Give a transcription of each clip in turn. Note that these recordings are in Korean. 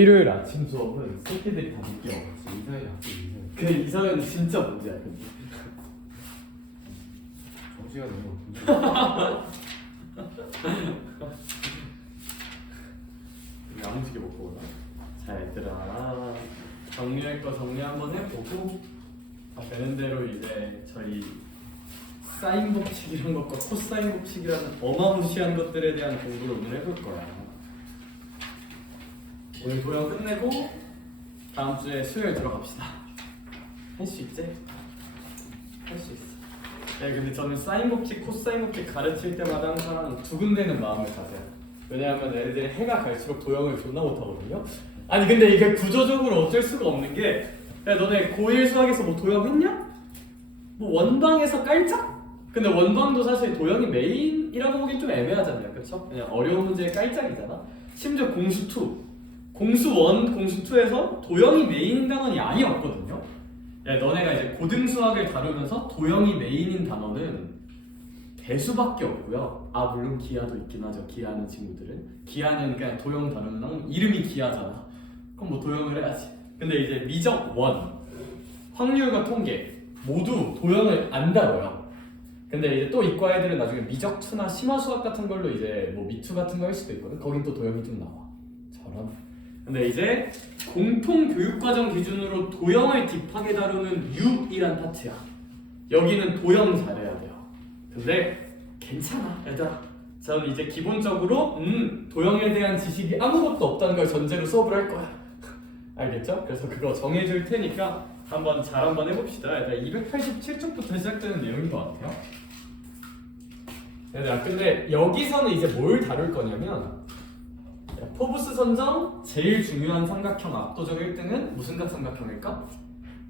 일요일 아침 수업은 새끼들이 다 늦게 와가지고 이사회 학교 이사회 그 이사회는 진짜 문제야. 근데 정시가 너무 없군요. 야무지게 먹고 오라. 자 얘들아, 정리할 거 정리 한번 해보고 되는 대로 이제 저희 사인 법칙 이런 것과 코사인 법칙이라는 어마무시한 것들에 대한 공부를 오늘 해볼 거야. 오늘 도형 끝내고 다음 주에 수요일 들어갑시다. 할 수 있지? 할 수 있어. 네, 근데 저는 사인 법칙, 코사인 법칙 가르칠 때마다 항상 두근대는 마음을 가져요. 왜냐하면 애들이 해가 갈수록 도형을 존나 못하거든요. 아니 근데 이게 구조적으로 어쩔 수가 없는 게, 야 너네 고1 수학에서 뭐 도형 했냐? 뭐 원방에서 깔짝? 근데 원방도 사실 도형이 메인이라고 보긴 좀 애매하잖아요, 그렇죠? 그냥 어려운 문제의 깔짝이잖아. 심지어 공수 2, 공수 1, 공수 2에서 도형이 메인인 단원이 아니었거든요. 야, 너네가 이제 고등 수학을 다루면서 도형이 메인인 단원은 대수밖에 없고요. 아 물론 기하도 있긴 하죠. 기하는 친구들은 기하는 그냥 도형 다루면 이름이 기하잖아. 그럼 뭐 도형을 해야지. 근데 이제 미적 1, 확률과 통계 모두 도형을 안 다뤄요. 근데 이제 또 이과 애들은 나중에 미적 2나 심화 수학 같은 걸로 이제 뭐 미투 같은 거 할 수도 있거든. 거긴 또 도형이 좀 나와. 저런. 근데 이제 공통 교육과정 기준으로 도형을 딥하게 다루는 6이란 파트야. 여기는 도형 잘해야 돼요. 근데 괜찮아 얘들아. 저는 이제 기본적으로 도형에 대한 지식이 아무것도 없다는 걸 전제로 수업을 할 거야. 알겠죠? 그래서 그거 정해줄 테니까 한번 해봅시다. 얘들아 287쪽부터 시작되는 내용인 것 같아요. 얘들아 근데 여기서는 이제 뭘 다룰 거냐면, 포브스 선정 제일 중요한 삼각형 압도적 1등은 무슨 각 삼각형일까?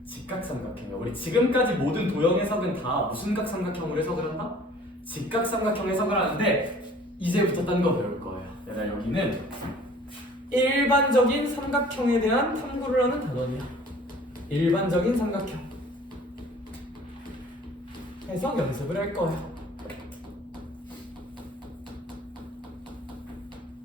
직각 삼각형이야. 우리 지금까지 모든 도형 해석은 다 무슨 각 삼각형으로 해석을 한다? 직각 삼각형 해석을 하는데 이제부터 딴 거 배울 거예요. 얘들아 여기는 일반적인 삼각형에 대한 탐구를 하는 단원이야. 일반적인 삼각형 해석 연습을 할 거예요.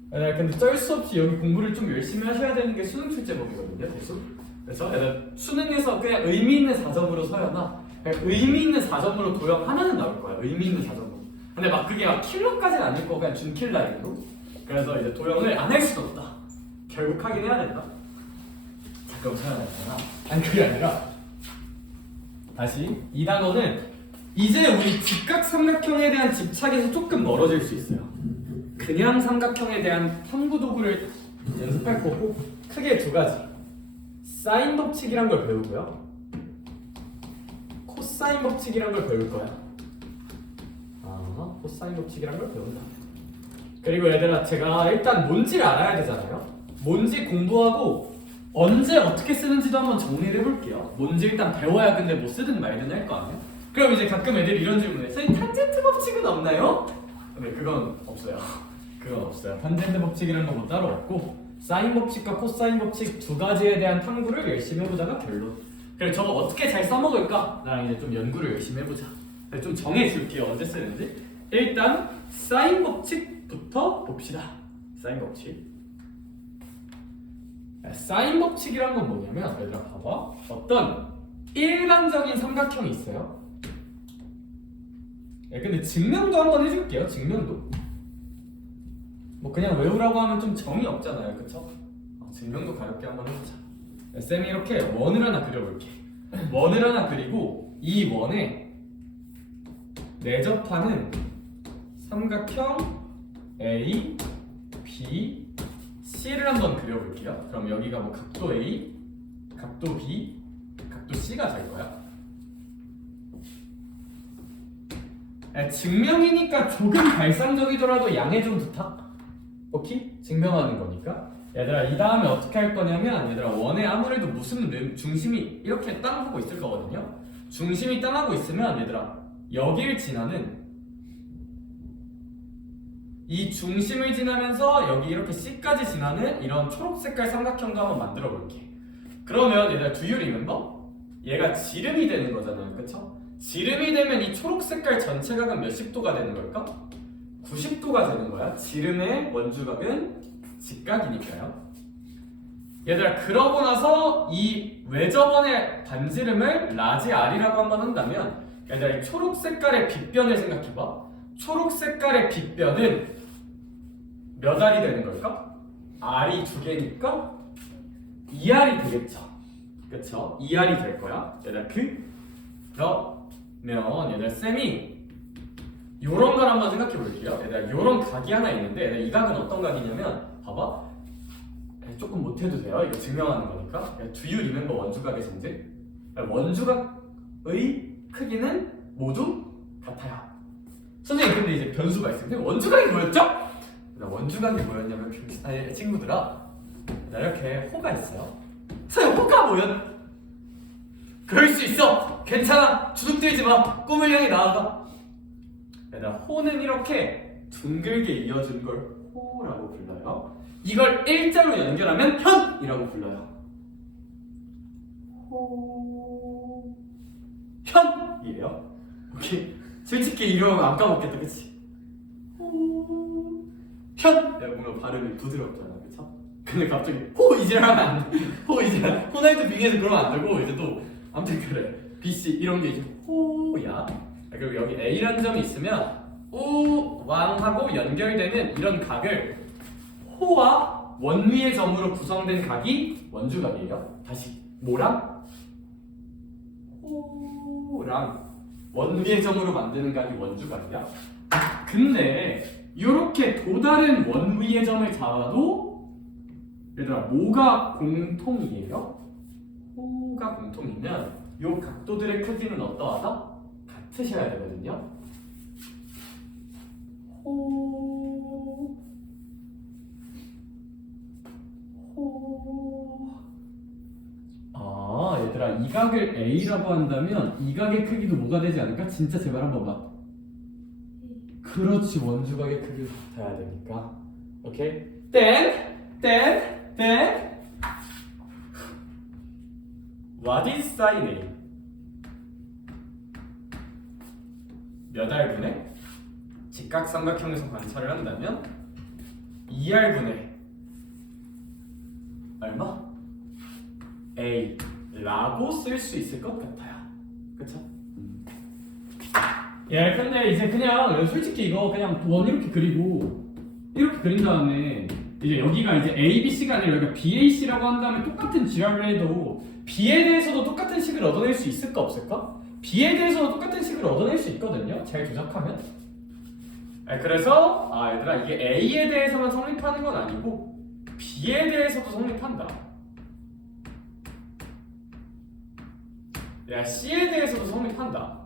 근데 쩔 수 없이 여기 공부를 좀 열심히 하셔야 되는 게 수능 출제법이거든요, 대수. 그래서 수능에서 그냥 의미 있는 4점으로 서연아, 그냥 의미 있는 4점으로 도형 하나는 나올 거야. 의미 있는 4점으로. 근데 막 그게 막 킬러까지는 아닐 거고 그냥 준킬 라인으로. 그래서 이제 도형을 안 할 수는 없다. 결국 하긴 해야 된다. 잠깐 서연아, 아니 그게 아니라 다시 이 단어는 이제 우리 직각 삼각형에 대한 집착에서 조금 멀어질 수 있어요. 그냥 삼각형에 대한 탐구 도구를 연습할 거고, 크게 두 가지. 사인 법칙이란 걸 배우고요. 코사인 법칙이란 걸 배울 거야. 코사인 법칙이란 걸 배운다. 그리고 얘들아 제가 일단 뭔지를 알아야 되잖아요. 뭔지 공부하고 언제 어떻게 쓰는지도 한번 정리를 해볼게요. 뭔지 일단 배워야 근데 뭐 쓰든 말든 할 거 아니야? 그럼 이제 가끔 애들이 이런 질문을 해. 선생님 탄젠트 법칙은 없나요? 네, 그건 없어요. 그건 없어요. 탄젠트 법칙이라는 건 뭐 따로 없고, 사인 법칙과 코사인 법칙 두 가지에 대한 탐구를 열심히 해보자가 결론. 그래 저거 어떻게 잘 써먹을까? 나랑 이제 좀 연구를 열심히 해보자. 좀 정해줄게요. 언제 쓰는지. 일단 사인 법칙부터 봅시다. 사인 법칙. 사인 법칙이란 건 뭐냐면, 얘들아 봐봐. 어떤 일반적인 삼각형이 있어요. 근데 증명도 한번 해줄게요. 증명도. 뭐 그냥 외우라고 하면 좀 정이 없잖아요, 그쵸? 증명도 가볍게 한번 해보자. 쌤이 이렇게 원을 하나 그려볼게. 원을 하나 그리고 이 원에 내접하는 삼각형 A, B, C를 한번 그려볼게요. 그럼 여기가 뭐 각도 A, 각도 B, 각도 C가 될 거야. 증명이니까 조금 발상적이더라도 양해 좀 부탁. 오케이? 증명하는 거니까. 얘들아 이 다음에 어떻게 할 거냐면, 얘들아 원에 아무래도 무슨 중심이 이렇게 땅하고 있을 거거든요. 중심이 땅하고 있으면 얘들아 여길 지나는, 이 중심을 지나면서 여기 이렇게 C까지 지나는 이런 초록색깔 삼각형도 한번 만들어 볼게. 그러면 얘들아 do you remember? 얘가 지름이 되는 거잖아요, 그쵸? 지름이 되면 이 초록색깔 전체각은 몇십 도가 되는 걸까? 90도가 되는 거야. 지름의 원주각은 직각이니까요. 얘들아 그러고 나서 이 외접원의 반지름을 라지 R이라고 한번 한다면 얘들아 이 초록 색깔의 빗변을 생각해봐. 초록 색깔의 빗변은 몇 R이 되는 걸까? R이 2개니까 2R이 되겠죠. 그쵸? 2R이 될 거야. 얘들아 그러면 얘들아 쌤이 요런 걸 한번 생각해 볼게요. 얘들아 요런 각이 하나 있는데 얘들아 이 각은 어떤 각이냐면 봐봐. 조금 못해도 돼요. 이거 증명하는 거니까. Do you remember 원주각의 성질? 원주각의 크기는 모두 같아요. 선생님 근데 이제 변수가 있어요. 근데 원주각이 뭐였죠? 원주각이 뭐였냐면 친구들아 이렇게 호가 있어요. 선생님 호가 뭐였? 그럴 수 있어. 괜찮아. 주눅들지 마. 꿈을 향해 나아가. 얘들아 호는 이렇게 둥글게 이어진 걸 호라고 불러요. 이걸 일자로 연결하면 현이라고 불러요. 호 현이에요. 오케이. 솔직히 이러면 안 까먹겠다, 그치? 호 현. 야, 뭔가 발음이 부드럽잖아, 그쵸? 근데 갑자기 호 이지랄하면 안 돼. 호 이지랄. 호나이트 빙에서 그러면 안 되고 이제 또 아무튼 그래. BC 이런 게 이제 호야. 그리고 여기 A라는 점이 있으면 O왕하고 연결되는 이런 각을 호와 원위의 점으로 구성된 각이 원주각이에요. 다시 뭐랑? 호랑 원위의 점으로 만드는 각이 원주각이야. 근데 이렇게 또 다른 원위의 점을 잡아도 얘들아 뭐가 공통이에요? 호가 공통이면 이 각도들의 크기는 어떠하다? 같으셔야 되거든요. 호 얘들아 이 각을 A라고 한다면 이 각의 크기도 뭐가 되지 않을까? 진짜 제발 한번 봐. 그렇지 원주각의 크기가 같아야 되니까. 오케이? then what is sin A? 몇 R분의? 직각삼각형에서 관찰을 한다면 2R분의 얼마? A라고 쓸 수 있을 것 같아요. 그쵸? 예, 근데 이제 그냥 솔직히 이거 그냥 원 이렇게 그리고 이렇게 그린 다음에 이제 여기가 이제 A, B, C가 아니라 여기가 B, A, C라고 한 다음에 똑같은 지랄을 해도 B에 대해서도 똑같은 식을 얻어낼 수 있을까 없을까? B에 대해서도 똑같은 식을 얻어낼 수 있거든요. 잘 조작하면. 그래서 얘들아 이게 A에 대해서만 성립하는 건 아니고 B에 대해서도 성립한다. 야, C에 대해서도 성립한다.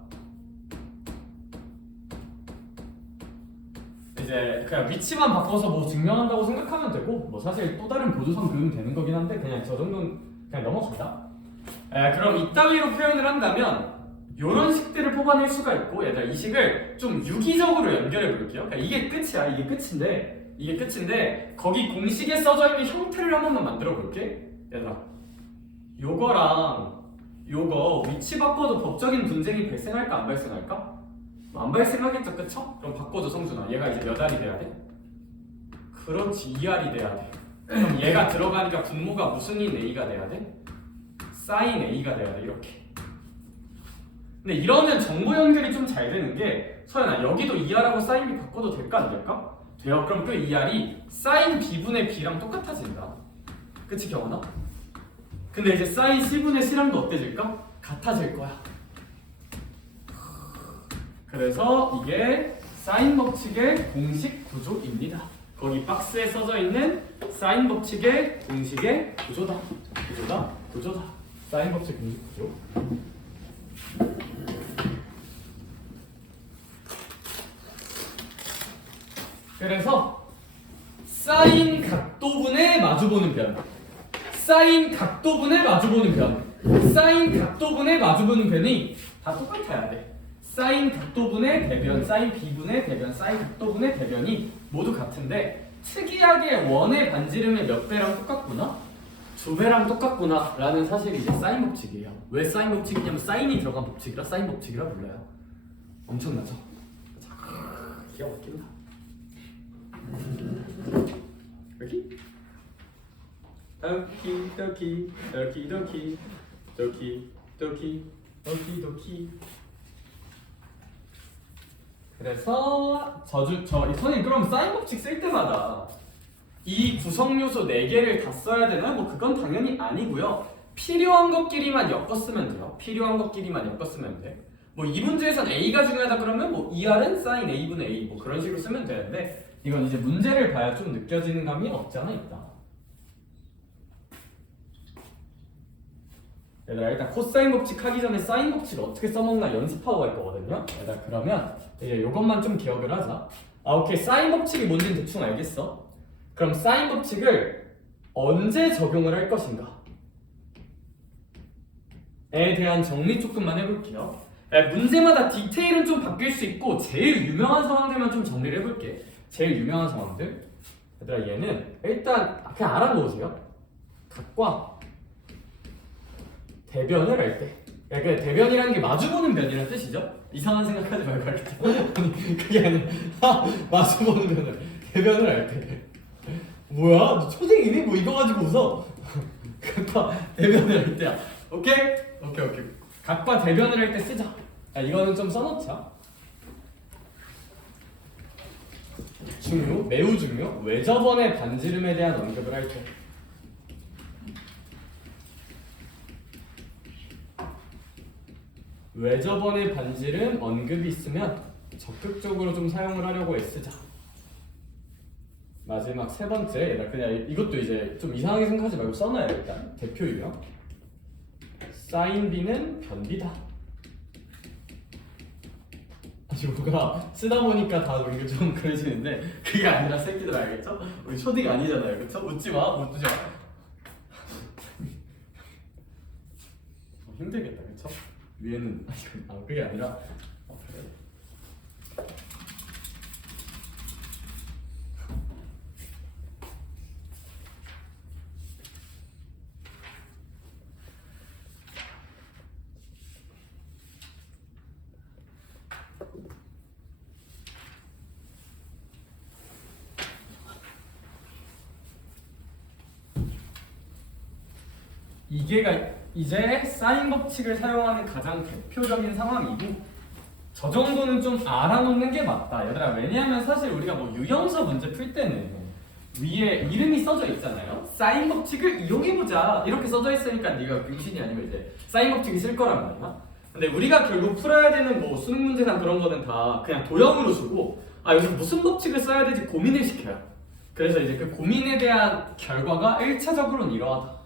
이제 그냥 위치만 바꿔서 뭐 증명한다고 생각하면 되고 뭐 사실 또 다른 보조선 그으면 되는 거긴 한데 그냥 저 정도는 그냥 넘어가자. 그럼 이따위로 표현을 한다면 이런 식들을 뽑아낼 수가 있고 얘들아 이 식을 좀 유기적으로 연결해 볼게요. 그러니까 이게 끝이야. 이게 끝인데 거기 공식에 써져 있는 형태를 한 번만 만들어 볼게. 얘들아 요거랑 요거 위치 바꿔도 법적인 분쟁이 발생할까 안 발생할까? 안 발생하겠죠, 그쵸? 그럼 바꿔줘 성준아. 얘가 이제 몇 R이 돼야 돼? 그렇지 2R이 돼야 돼. 그럼 얘가 들어가니까 분모가 무슨 인 A가 돼야 돼? 사인 A가 돼야 돼 이렇게. 근데 이러면 정보 연결이 좀 잘 되는 게 서연아 여기도 2R하고 사인 B 바꿔도 될까 안 될까? 돼요. 그럼 그 2R이 사인 B분의 B랑 똑같아진다. 그치 경원아? 근데 이제 사인 C분의 C랑도 어때질까? 같아질 거야. 그래서 이게 사인 법칙의 공식 구조입니다. 거기 박스에 써져 있는 사인 법칙의 공식의 구조다. 사인 법칙 공식 구조. 그래서 사인 각도분의 마주보는 변, 사인 각도분의 마주보는 변, 사인 각도분의 마주보는 변이 다 똑같아야 돼. 사인 각도분의 대변, 사인 B분의 대변, 사인 각도분의 대변이 모두 같은데 특이하게 원의 반지름의 몇 배랑 똑같구나? 2배랑 똑같구나 라는 사실이 이제 사인 법칙이에요. 왜 사인 법칙이냐면 사인이 들어간 법칙이라 사인 법칙이라 불러요. 엄청나죠? 기가 막힌다. 여기? 오키도키 오키도키 도키도키 오키도키. 그래서 선생님 그럼 사인 법칙 쓸 때마다 이 구성 요소 4개를 다 써야 되나요? 뭐 그건 당연히 아니고요. 필요한 것끼리만 엮어 쓰면 돼요. 필요한 것끼리만 엮어 쓰면 돼. 뭐 이 문제에선 A가 중요하다 그러면 뭐 ER은 sin A분의 A 뭐 그런 식으로 쓰면 되는데 이건 이제 문제를 봐야 좀 느껴지는 감이 없지 않아 있다. 얘들아 일단 코사인 법칙 하기 전에 사인 법칙 어떻게 써먹나 연습하고 갈 거거든요. 얘들아 그러면 이제 이것만 좀 기억을 하자. 아 오케이 사인 법칙이 뭔지는 대충 알겠어. 그럼 사인 법칙을 언제 적용을 할 것인가 에 대한 정리 조금만 해볼게요. 문제마다 디테일은 좀 바뀔 수 있고 제일 유명한 상황들만 좀 정리를 해볼게. 제일 유명한 상황들. 얘들아 얘는 일단 그냥 알아놓으세요. 각과 대변을 할 때. 그 대변이라는 게 마주보는 변이라는 뜻이죠. 이상한 생각하지 말고 알겠죠? 그게 아니라 마주보는 변을 대변을 할 때. 뭐야? 너 초딩이니? 뭐 이거 가지고 웃어? 각과 대변을 할 때야. 오케이? 오케이. 각과 대변을 할 때 쓰자. 이거는 좀 써놓자. 중요, 매우 중요. 외접원의 반지름에 대한 언급을 할 때. 외접원의 반지름 언급이 있으면 적극적으로 좀 사용을 하려고 애쓰자. 마지막 세 번째, 그냥 이것도 이제 좀 이상하게 생각하지 말고 써놔요. 일단 대표 유형. 사인 B는 변비다. 이거가 쓰다 보니까 다 이게 좀 그러시는데 그게 아니라 새끼들 알겠죠? 우리 초딩 아니잖아요, 그렇죠? 웃지 마, 웃지 마. 힘들겠다, 그렇죠? 위에는 그게 아니라 그래. 이게 이제 사인 법칙을 사용하는 가장 대표적인 상황이고 저 정도는 좀 알아놓는 게 맞다. 얘들아 왜냐하면 사실 우리가 뭐 유형서 문제 풀 때는 위에 이름이 써져 있잖아요. 사인 법칙을 이용해보자 이렇게 써져 있으니까 네가 병신이 아니면 이제 사인 법칙이 쓸 거란 말이야. 근데 우리가 결국 풀어야 되는 뭐 수능 문제상 그런 거는 다 그냥 도형으로 주고 여기서 무슨 법칙을 써야 될지 고민을 시켜요. 그래서 이제 그 고민에 대한 결과가 1차적으로는 이러하다.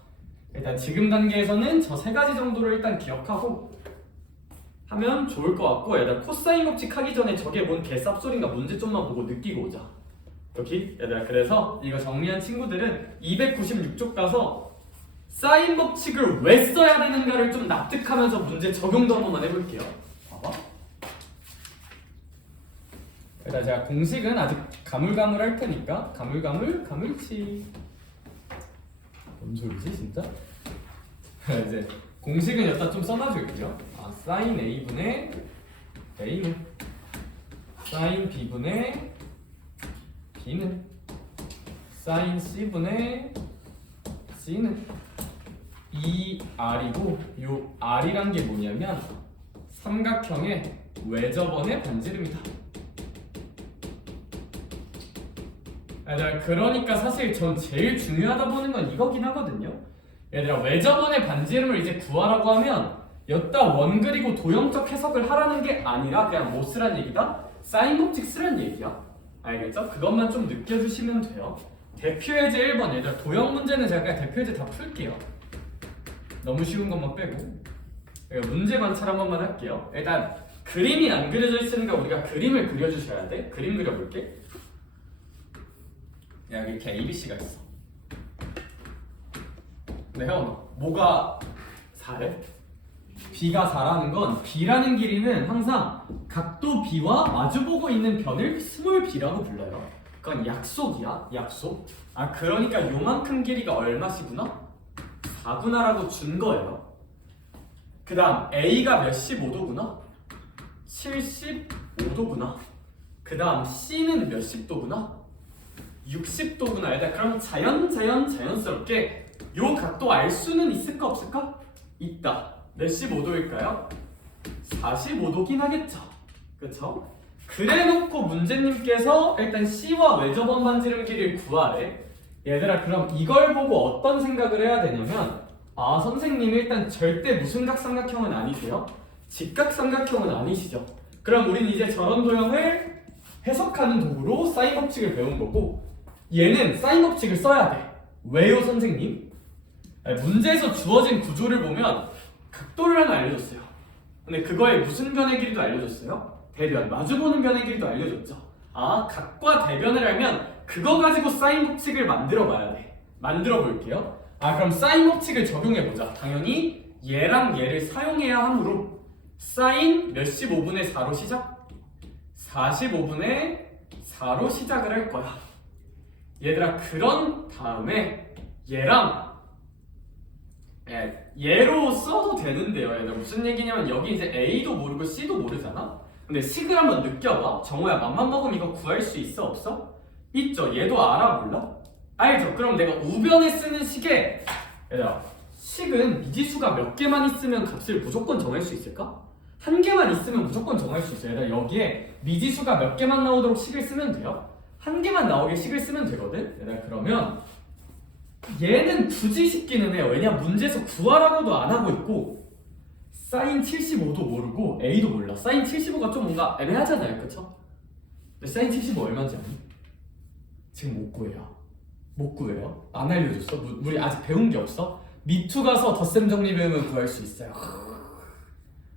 일단 지금 단계에서는 저 세 가지 정도를 일단 기억하고 하면 좋을 것 같고 얘들아 코사인 법칙 하기 전에 저게 뭔 개쌉소린가 문제점만 보고 느끼고 오자. 여기 얘들아 그래서 이거 정리한 친구들은 296쪽 가서 사인 법칙을 왜 써야 되는가를 좀 납득하면서 문제 적용도 한 번만 해볼게요. 봐봐. 일단 제가 공식은 아직 가물가물할 테니까 가물치 뭔 소리지 진짜? 이제 공식은 여기다 좀 써놔줄게요. 사인 A분의 A는 사인 B분의 B는 사인 C분의 C는 이 R이고 요 R이란 게 뭐냐면 삼각형의 외접원의 반지름이다. 그러니까 사실 전 제일 중요하다 보는 건 이거긴 하거든요. 얘들아 외접원의 반지름을 이제 구하라고 하면 여기다 원 그리고 도형적 해석을 하라는 게 아니라 그냥 뭐 쓰란 얘기다? 사인 법칙 쓰란 얘기야. 알겠죠? 그것만 좀 느껴주시면 돼요. 대표예제 1번 얘들아 도형 문제는 제가 그냥 대표예제 다 풀게요. 너무 쉬운 것만 빼고 문제 관찰 한 번만 할게요. 일단 그림이 안 그려져 있으니까 우리가 그림을 그려주셔야 돼. 그림 그려볼게. 여기 이렇게 ABC가 있어. 근데 형, 뭐가 4래? B가 4라는 건 B라는 길이는 항상 각도 B와 마주보고 있는 변을 스몰 b라고 불러요. 그건 약속이야, 약속. 그러니까 요만큼 길이가 얼마시구나? 4구나라고 준 거예요. 그 다음 A가 몇십 5도구나? 75도구나. 그 다음 C는 몇십 도구나? 60도구나. 일단 그럼 자연스럽게 요 각도 알 수는 있을까 없을까? 있다. 몇십 5도일까요? 45도긴 하겠죠. 그쵸? 그래놓고 문제님께서 일단 C와 외접원 반지름 길이를 구하래. 얘들아 그럼 이걸 보고 어떤 생각을 해야 되냐면 아 선생님 일단 절대 무순각삼각형은 아니세요? 직각삼각형은 아니시죠? 그럼 우린 이제 저런 도형을 해석하는 도구로 사인 법칙을 배운 거고 얘는 사인 법칙을 써야 돼. 왜요 선생님? 아니, 문제에서 주어진 구조를 보면 각도를 하나 알려줬어요. 근데 그거에 무슨 변의 길이도 알려줬어요? 대변, 마주보는 변의 길이도 알려줬죠. 아 각과 대변을 알면 그거 가지고 사인 법칙을 만들어 봐야 돼. 만들어 볼게요. 아 그럼 사인 법칙을 적용해 보자. 당연히 얘랑 얘를 사용해야 하므로 사인 몇십 5분의 4로 시작? 45분의 4로 시작을 할 거야. 얘들아 그런 다음에 얘랑 얘로 써도 되는데요. 얘들아 무슨 얘기냐면 여기 이제 A도 모르고 C도 모르잖아. 근데 식을 한번 느껴봐. 정우야 맘만 먹으면 이거 구할 수 있어 없어? 있죠. 얘도 알아 몰라? 알죠. 그럼 내가 우변에 쓰는 식에 얘들아 식은 미지수가 몇 개만 있으면 값을 무조건 정할 수 있을까? 한 개만 있으면 무조건 정할 수 있어요. 얘들아 여기에 미지수가 몇 개만 나오도록 식을 쓰면 돼요. 한 개만 나오게 식을 쓰면 되거든. 얘들아 그러면 얘는 굳이 쉽기는 해요. 왜냐 문제에서 구하라고도 안 하고 있고 사인 75도 모르고 A도 몰라. 사인 75가 좀 뭔가 애매하잖아요. 그쵸? 근데 사인 75 얼마인지 아니? 지금 못 구해요. 못 구해요? 안 알려줬어? 우리 아직 배운 게 없어? 미투 가서 덧셈 정리 배우면 구할 수 있어요.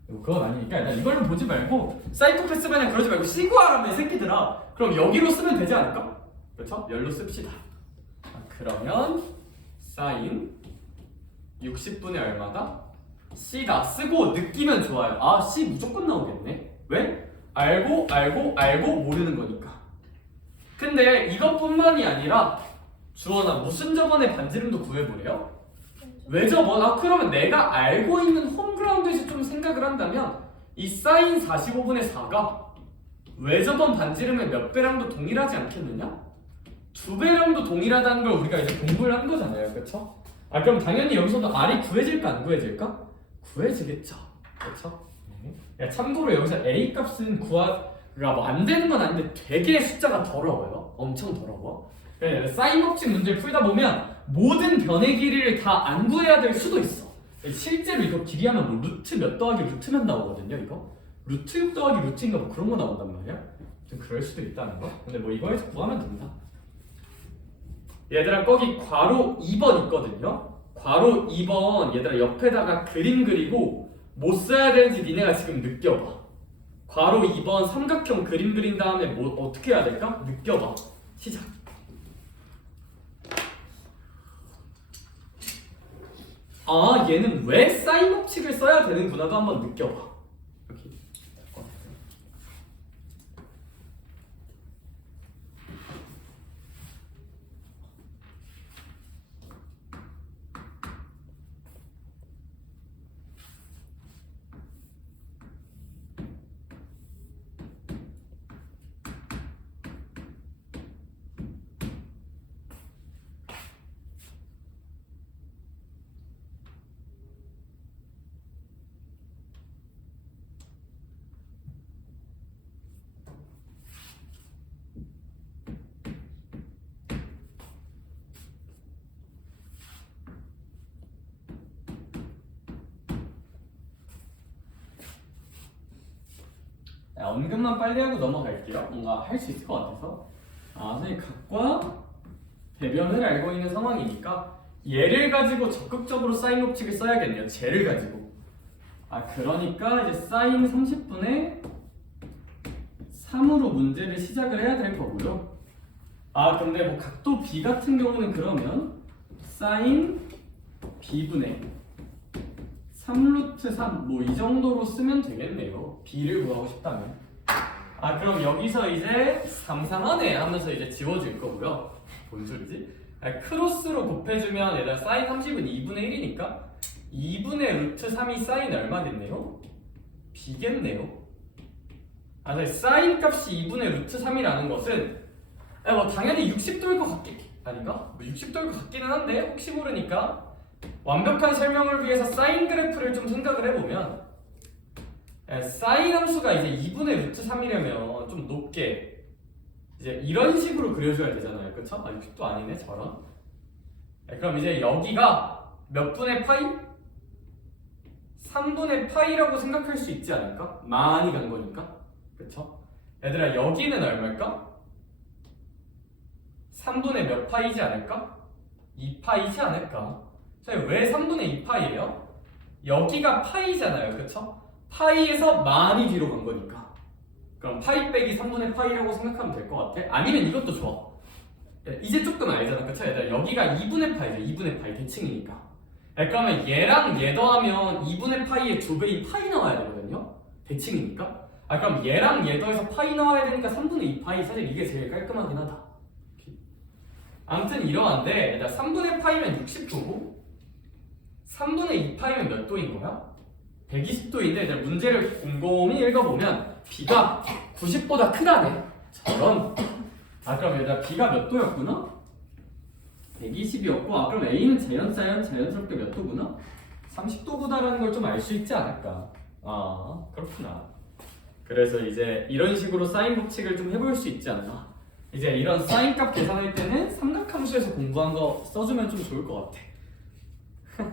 그건 아니니까 일단 이걸로 보지 말고 사이코패스 마냥 그러지 말고 시구하라며 이 새끼들아. 그럼 여기로 쓰면 되지 않을까? 그렇죠? 열로 씁시다. 그러면 사인 60분의 얼마다? C다. 쓰고 느끼면 좋아요. 아 C 무조건 나오겠네. 왜? 알고 모르는 거니까. 근데 이것뿐만이 아니라 주원아 무슨 저번에 반지름도 구해보래요? 왜 저번? 아 그러면 내가 알고 있는 홈그라운드에서 좀 생각을 한다면 이 사인 45분의 4가 왜 저번 반지름의 몇 배랑도 동일하지 않겠느냐? 2배랑도 동일하다는 걸 우리가 이제 공부를 한 거잖아요. 그쵸? 아 그럼 당연히 여기서도 R이 구해질까 안 구해질까? 구해지겠죠. 그쵸? 야, 참고로 여기서 A 값은 그러니까 뭐 안 되는 건 아닌데 되게 숫자가 더러워요. 엄청 더러워. 그러니까 사인 법칙 문제를 풀다 보면 모든 변의 길이를 다 안 구해야 될 수도 있어. 실제로 이거 길이 하면 뭐 루트 몇 더하기 루트면 나오거든요. 이거 루트 6 더하기 루트인가 뭐 그런 거 나온단 말이야. 좀 그럴 수도 있다는 거. 근데 뭐 이거에서 구하면 된다. 얘들아 거기 괄호 2번 있거든요. 괄호 2번 얘들아 옆에다가 그림 그리고 뭐 써야 되는지 니네가 지금 느껴봐. 괄호 2번 삼각형 그림 그린 다음에 뭐 어떻게 해야 될까? 느껴봐. 시작. 아 얘는 왜 사인 법칙을 써야 되는구나도 한번 느껴봐. 여기. 언급만 빨리 하고 넘어갈게요. 뭔가 할 수 있을 것 같아서. 아, 선생님 각과 대변을 알고 있는 상황이니까 얘를 가지고 적극적으로 사인 법칙을 써야겠네요. 쟤를 가지고. 아, 그러니까 이제 사인 30분의 3으로 문제를 시작을 해야 될 거고요. 아, 근데 뭐 각도 B 같은 경우는 그러면 사인 B분의 3루트 3 뭐 이 정도로 쓰면 되겠네요. B를 구하고 싶다면. 아 그럼 여기서 이제 상상하네 하면서 이제 지워줄 거고요. 뭔 소리지? 아, 크로스로 곱해주면 얘들아 사인 30은 2분의 1이니까 2분의 루트 3이 사인 얼마겠네요? B겠네요. 아, 사인 값이 2분의 루트 3이라는 것은 뭐 당연히 60도일 것 아닌가? 뭐 60도일 것 같기는 한데 혹시 모르니까 완벽한 설명을 위해서 사인 그래프를 좀 생각을 해보면 사인 함수가 이제 2분의 루트 3이려면 좀 높게 이제 이런 식으로 그려줘야 되잖아요. 그쵸? 아 60도 아니네 저런. 그럼 이제 여기가 몇 분의 파이? 3분의 파이라고 생각할 수 있지 않을까? 많이 간 거니까. 그쵸? 얘들아 여기는 얼마일까? 3분의 몇 파이지 않을까? 2파이지 않을까? 왜 3분의 2파이예요? 여기가 파이잖아요. 그쵸? 파이에서 많이 뒤로 간 거니까. 그럼 파이 빼기 3분의 파이라고 생각하면 될 것 같아? 아니면 이것도 좋아. 이제 조금 알잖아. 그쵸? 얘들아 여기가 2분의 파이죠. 2분의 파이 대칭이니까. 그러면 얘랑 얘 더하면 2분의 파이의 2배인 파이 나와야 되거든요? 대칭이니까. 그럼 얘랑 얘 더해서 파이 나와야 되니까 3분의 2파이. 사실 이게 제일 깔끔하긴 하다. 아무튼 이러한데 얘들아 3분의 파이면 60도고 3분의 2파이면 몇 도인 거야? 120도인데 얘들아 문제를 곰곰이 읽어보면 B가 90보다 크다네. 저런. 그럼 얘들아 B가 몇 도였구나? 120이었고 그럼 A는 자연스럽게 몇 도구나? 30도구나라는 걸 좀 알 수 있지 않을까? 그렇구나. 그래서 이제 이런 식으로 사인 법칙을 좀 해볼 수 있지 않나? 이제 이런 사인 값 계산할 때는 삼각함수에서 공부한 거 써주면 좀 좋을 것 같아.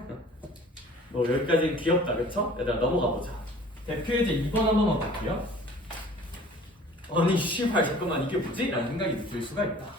뭐 여기까지는 귀엽다 그쵸? 얘들아 넘어가 보자. 대표예제 2번 한 번만 볼게요. 아니 씨발 잠깐만 이게 뭐지? 라는 생각이 들 수가 있다.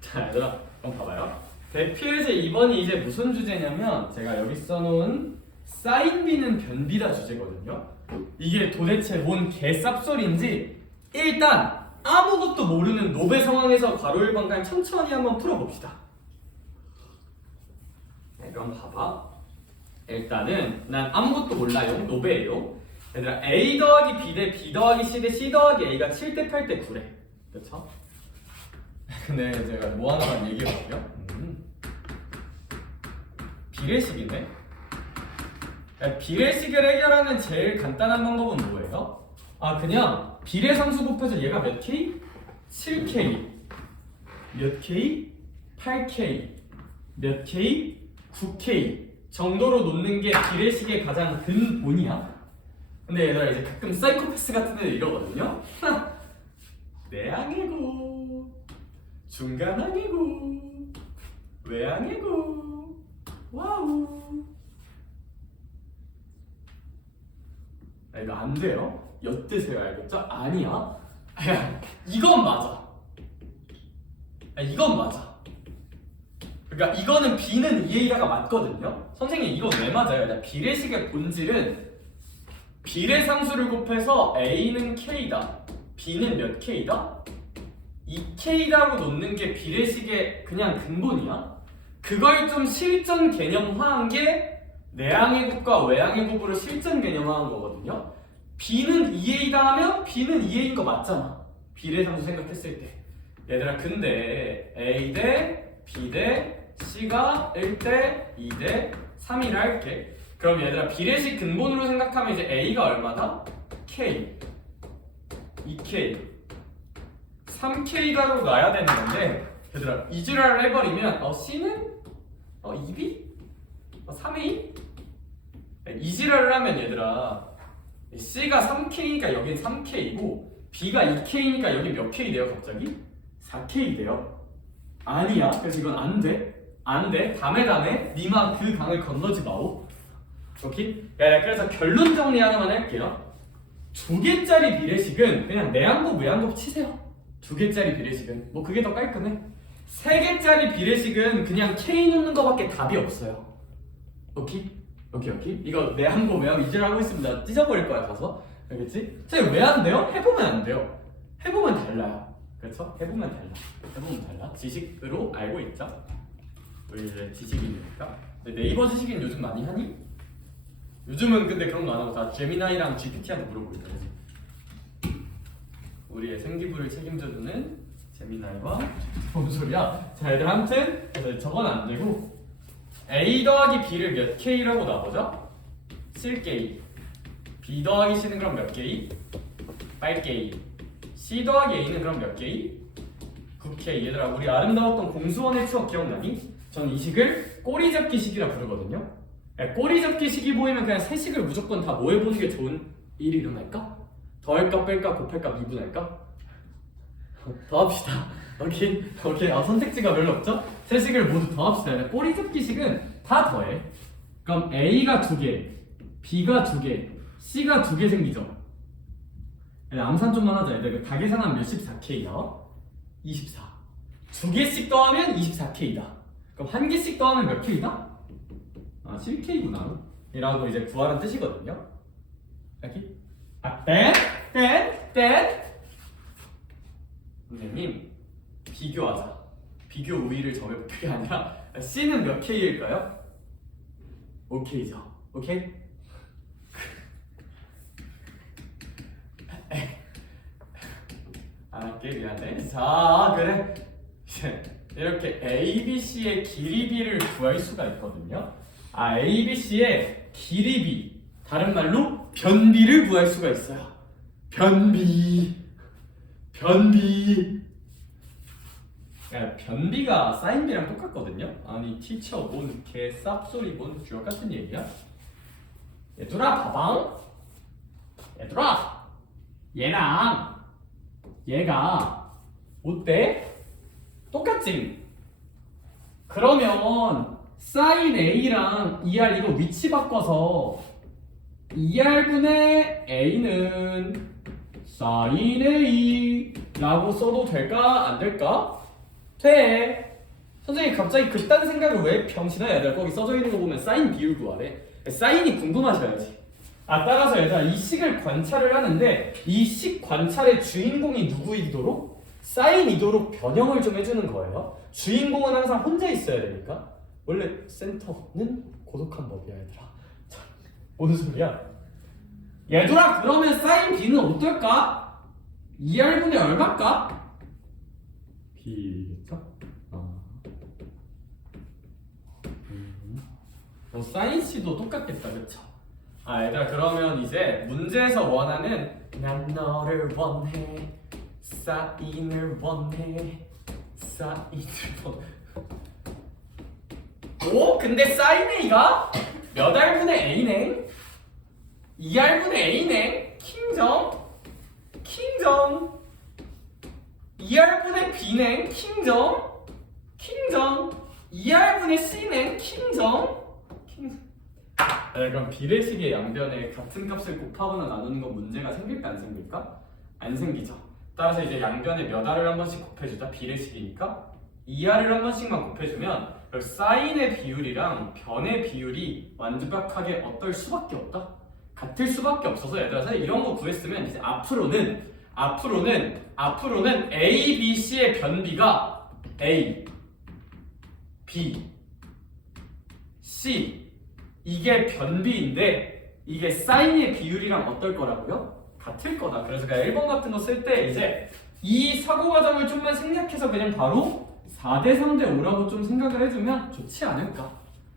자 얘들아 그럼 봐봐요. 대표예제 2번이 이제 무슨 주제냐면 제가 여기 써놓은 사인 B는 변비다 주제거든요. 이게 도대체 뭔 개쌉소리인지 일단 아무것도 모르는 노베 상황에서 괄호 1번 그냥 천천히 한번 풀어봅시다. 네, 그럼 봐봐. 일단은 난 아무것도 몰라요. 노베예요. 얘들아 A 더하기 B 대 B 더하기 C 대 C 더하기 A가 7대 8대 9래. 그쵸? 근데 제가 뭐 하나만 얘기해볼게요. 비례식이네. 비례식을 해결하는 제일 간단한 방법은 뭐예요? 그냥 비례상수 곱해서 얘가 몇 K? 7K 몇 K? 8K 몇 K? 9K 정도로 놓는 게 비례식의 가장 근본이야. 근데 얘들아 이제 가끔 사이코패스 같은 애들 이러거든요. 내항이고 중간항이고 외항이고 와우. 이거 안 돼요? 엿드세요. 알겠죠? 아니야. 이건 맞아. 이건 맞아. 그러니까 이거는 B는 2A가 맞거든요. 선생님 이건 왜 맞아요? 비례식의 본질은 비례상수를 곱해서 A는 K다. B는 몇 K다? 2K다로 놓는 게 비례식의 그냥 근본이야. 그걸 좀 실전 개념화한 게 내항의 곱과 외항의 곱으로 실전 개념화한 거거든요. B는 2A다 하면 B는 2A인 거 맞잖아. 비례상수 생각했을 때. 얘들아 근데 A 대 B 대 C가 1대 2 대 3이라 할게. 그럼 얘들아 비례식 근본으로 생각하면 이제 A가 얼마다? K 2K 3K가로 놔야 되는 건데 얘들아 이 지랄을 해버리면 C는 2B? 3A? 이 지랄을 하면 얘들아 C가 3K니까 여긴 3K이고 B가 2K니까 여기 몇 K 돼요 갑자기? 4K 돼요. 아니야. 그래서 이건 안 돼. 안 돼. 다음에 니마 그 강을 건너지 마오. 오케이? 그래서 결론 정리 하나만 할게요. 2개짜리 비례식은 그냥 내항곱 외항곱 치세요. 2개짜리 비례식은 뭐 그게 더 깔끔해. 3개짜리 비례식은 그냥 K 놓는 거밖에 답이 없어요. 오케이? 오케이? 이거 내항곱 외항곱 이질 하고 있습니다. 찢어버릴 거야 가서. 알겠지? 선생님 왜 안 돼요? 해보면 안 돼요. 해보면 달라요. 그렇죠? 해보면 달라. 지식으로 알고 있죠? 우리 이제 지식인이니까. 네이버 지식인 요즘 많이 하니? 요즘은 근데 그런 거 안 하고 다 제미나이랑 GPT한테 물어보고 있다. 그치? 우리의 생기부를 책임져주는 제미나이와 뭔 소리야? 자, 얘들 아무튼 그래서 저건 안 되고 A 더하기 B를 몇 K라고 나보자? 7K. B 더하기 C는 그럼 몇 K? 8K. C 더하기 A는 그럼 몇 K? 9K. 얘들아, 우리 아름다웠던 공수원의 추억 기억나니? 전 이 식을 꼬리잡기 식이라 부르거든요. 꼬리잡기 식이 보이면 그냥 세 식을 무조건 다 뭐 해보는 게 좋은 일이 일어날까? 더할까 뺄까 곱할까 미분할까? 더 합시다. 오케이. 선택지가 별로 없죠? 세 식을 모두 더 합시다. 꼬리잡기 식은 다 더해. 그럼 A가 2개, B가 2개, C가 2개 생기죠? 암산 좀만 하자. 얘들 다 계산하면 몇십 4K 나와? 24. 2개씩 더하면 24K다. 그럼 1개씩 더하면 몇 K다? 7K구나. 이라고 이제 구하라는 뜻이거든요. 여기. 땡. 선생님, 비교하자. 비교 우위를 정해볼 게 아니라 C는 몇 K일까요? 5K죠. 오케이? 안 할게, 미안해. 자, 그래. 이렇게 A, B, C의 길이 B를 구할 수가 있거든요. A, B, C의 길이 B, 다른 말로 변비를 구할 수가 있어요. 변비. 야, 변비가 사인 B랑 똑같거든요. 아니 티처 뭔 개 쌉소리 뭔 주역 같은 얘기야? 얘들아 봐봐. 얘들아 얘랑 얘가 어때? 똑같지? 그러면 사인 A랑 ER 이거 위치 바꿔서 ER분의 A는 사인 A라고 써도 될까? 안 될까? 돼. 선생님 갑자기 그딴 생각을 왜 병신아? 얘들아 거기 써져 있는 거 보면 사인 비율 구하래. 사인이 궁금하셔야지. 따라서 얘들아 이 식을 관찰을 하는데 이 식 관찰의 주인공이 누구이도록 사인이도록 변형을 좀 해주는 거예요. 주인공은 항상 혼자 있어야 되니까. 원래 센터는 고독한 법이야 얘들아. 뭔 소리야? 얘들아 그러면 사인 B는 어떨까? 2R분의 얼마일까? B겠죠? 사인 C도 똑같겠다 그쵸? 얘들아 그러면 이제 문제에서 원하는 난 너를 원해 사인을 원해 오? 근데 사인 A가 몇 R분의 A네? 2R분의 A네? 킹정 2R분의 B네? 킹정 2R분의 C네? 킹정 그럼 비례식의 양변에 같은 값을 곱하거나 나누는 건 문제가 생길까 안 생길까? 안 생기죠. 따라서 이제 양변에 몇 R을 한 번씩 곱해주자. 비례식이니까 2R을 한 번씩만 곱해주면 사인의 비율이랑 변의 비율이 완벽하게 어떨 수밖에 없다? 같을 수밖에 없어서 얘들아 사실 이런 거 구했으면 이제 앞으로는 A, B, C의 변비가 A, B, C 이게 변비인데 이게 사인의 비율이랑 어떨 거라고요? 같을 거다. 그래서 그냥 1번 같은 거 쓸 때 이제 이 사고 과정을 좀만 생략해서 그냥 바로 4대 3대 5라고 좀 생각을 해주면 좋지 않을까?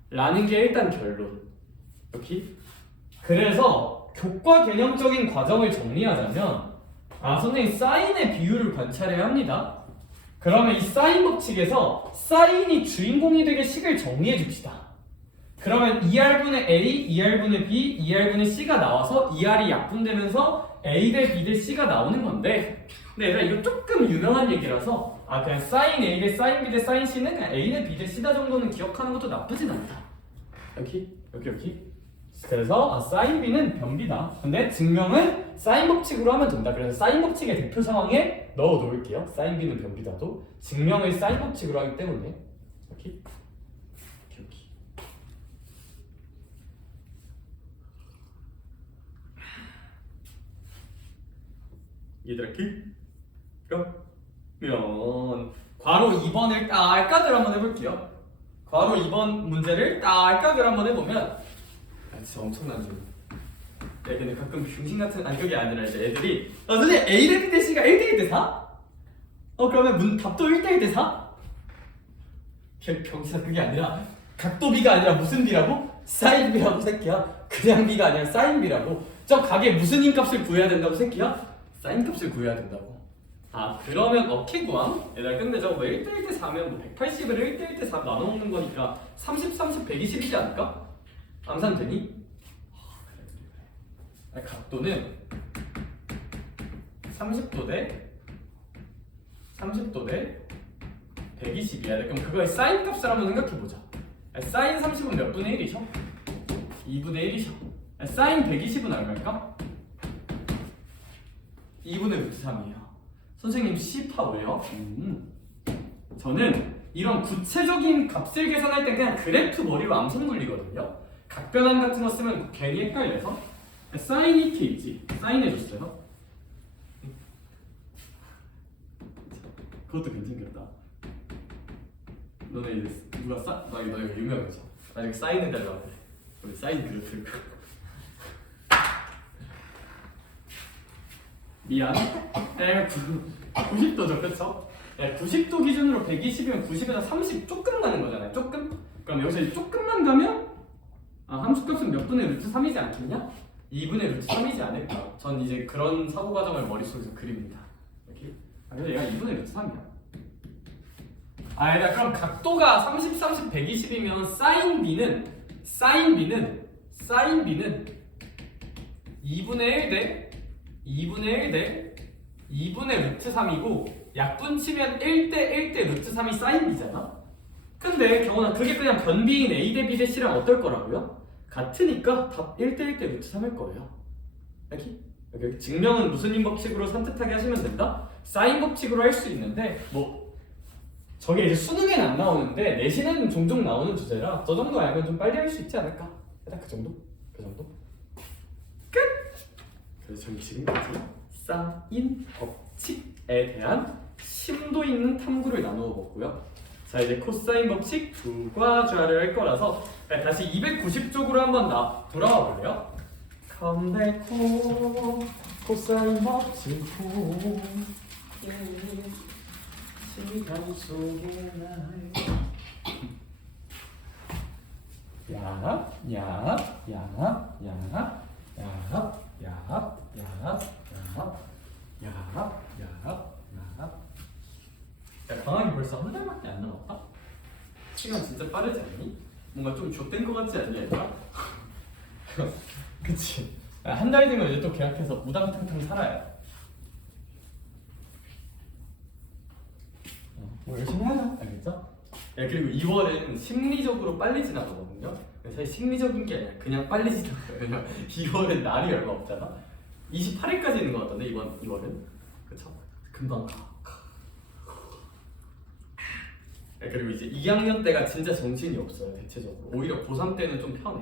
라는 게 일단 결론. 오케이? 그래서 교과 개념적인 과정을 정리하자면 선생님 사인의 비율을 관찰해야 합니다. 그러면 이 사인 법칙에서 사인이 주인공이 되게 식을 정리해 줍시다. 그러면 2R분의 A, 2R분의 B, 2R분의 C가 나와서 2R이 약분되면서 A 대 B 대 C가 나오는 건데 근데 얘들아 이거 조금 유명한 얘기라서 그냥 사인 A 대 사인 B 대 사인 C는 그냥 A 대 B 대 C다 정도는 기억하는 것도 나쁘진 않다. 오케이? 그래서 사인 B는 변비다. 근데 증명은 사인 법칙으로 하면 된다. 그래서 사인 법칙의 대표 상황에 넣어 놓을게요. 사인 B는 변비다도 증명을 사인 법칙으로 하기 때문에. 오케이? 얘들아 그러면 괄호 2번을 딸깍을 한번 해볼게요. 괄호 2번 문제를 딸깍을 한번 해보면 진짜 엄청난 줄. 근데 가끔 병신 같은 아니 그게 아니라 이제 애들이 선생님 A 대비 대 C가 1대 1 대 4? 그러면 답도 1대 1 대 4? 병신아 그게 아니라 각도 B가 아니라 무슨 B라고? 사인 B라고 새끼야. 그냥 B가 아니라 사인 B라고. 저 각의 무슨 인값을 구해야 된다고 새끼야? 사인 값을 구해야 된다고. 그러면 오케이 구함? 얘들아 근데 저거 1대 1 대 4면 뭐 180을 1대 1 대 4 나눠 먹는 거니까 30, 30, 120이지 않을까? 암산되니? 각도는 30도 대 120이야. 그럼 그거의 사인 값을 한번 생각해보자. 사인 30은 몇 분의 1이죠? 2분의 1이죠. 사인 120은 얼마일까? 2분의 루트 3이에요. 선생님 C파 왜요? 저는 이런 구체적인 값을 계산할 때 그냥 그래프 머리로 암산 굴리거든요. 각변환 같은 거 쓰면 괜히 헷갈려서 사인 이렇게 있지. 사인 해줬어요. 그것도 괜찮겠다. 너네 이제 누가 너 이거 유명하죠? 나중에 사인 해달라고 그래. 우리 사인 그래프. 미안. 90도죠, 그쵸? 90도 기준으로 120이면 90에서 30 조금 가는 거잖아요. 조금? 그럼 여기서 이제 조금만 가면 함수값은 몇 분의 루트 3이지 않겠냐? 2분의 루트 3이지 않을까? 전 이제 그런 사고 과정을 머릿속에서 그립니다. 여기. 그래서 얘가 2분의 루트 3이야. 얘들아 그럼 각도가 30, 30, 120이면 사인 B는 2분의 1 대 2분의 1 대 2분의 루트 3이고 약분 치면 1 대 1 대 루트 3이 사인 B잖아? 근데 경원아 그게 그냥 변비인 A 대 B 대 C랑 어떨 거라고요? 같으니까 답 1 대 1 대 루트 3일 거예요. 여기 증명은 무슨 인법칙으로 산뜻하게 하시면 된다? 사인 법칙으로 할 수 있는데 뭐 저게 이제 수능에는 안 나오는데 내신에는 종종 나오는 주제라 저 정도 알면 좀 빨리 할 수 있지 않을까? 일단 그 정도? 끝! 그래서 저희 지금까지 사인 법칙에 대한 심도 있는 탐구를 나누어 봤고요. 자 이제 코사인 법칙 두 과좌를 할 거라서 다시 290쪽으로 한번 돌아와 볼래요? 컴백호 코사인 법칙 호 시간 속에 날 방학이 벌써 한 달밖에 안 남았다? 시간 진짜 빠르지 않니? 뭔가 좀 좆된 거 같지 않니 얘들아? 그치? 한 달 뒤면 이제 또 계약해서 우당탕탕 살아요. 뭐 열심히 하자, 알겠죠? 그리고 2월은 심리적으로 빨리 지나가거든요. 사실 심리적인 게 아니라 그냥 빨리 지나가요. 왜냐면 2월은 날이 얼마 없잖아. 28일까지 있는 것 같던데 이번 2월은. 그쵸? 금방 가. 그리고 이제 2학년 때가 진짜 정신이 없어요. 대체적으로 오히려 고3 때는 좀 편해.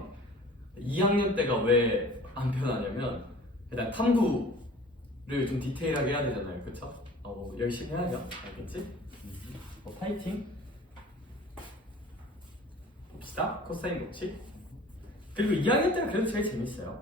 2학년 때가 왜 안 편하냐면 일단 탐구를 좀 디테일하게 해야 되잖아요. 그쵸? 열심히 해야죠. 알겠지? 파이팅! 봅시다. 코사인 법칙. 그리고 2학년 때는 그래도 제일 재밌어요.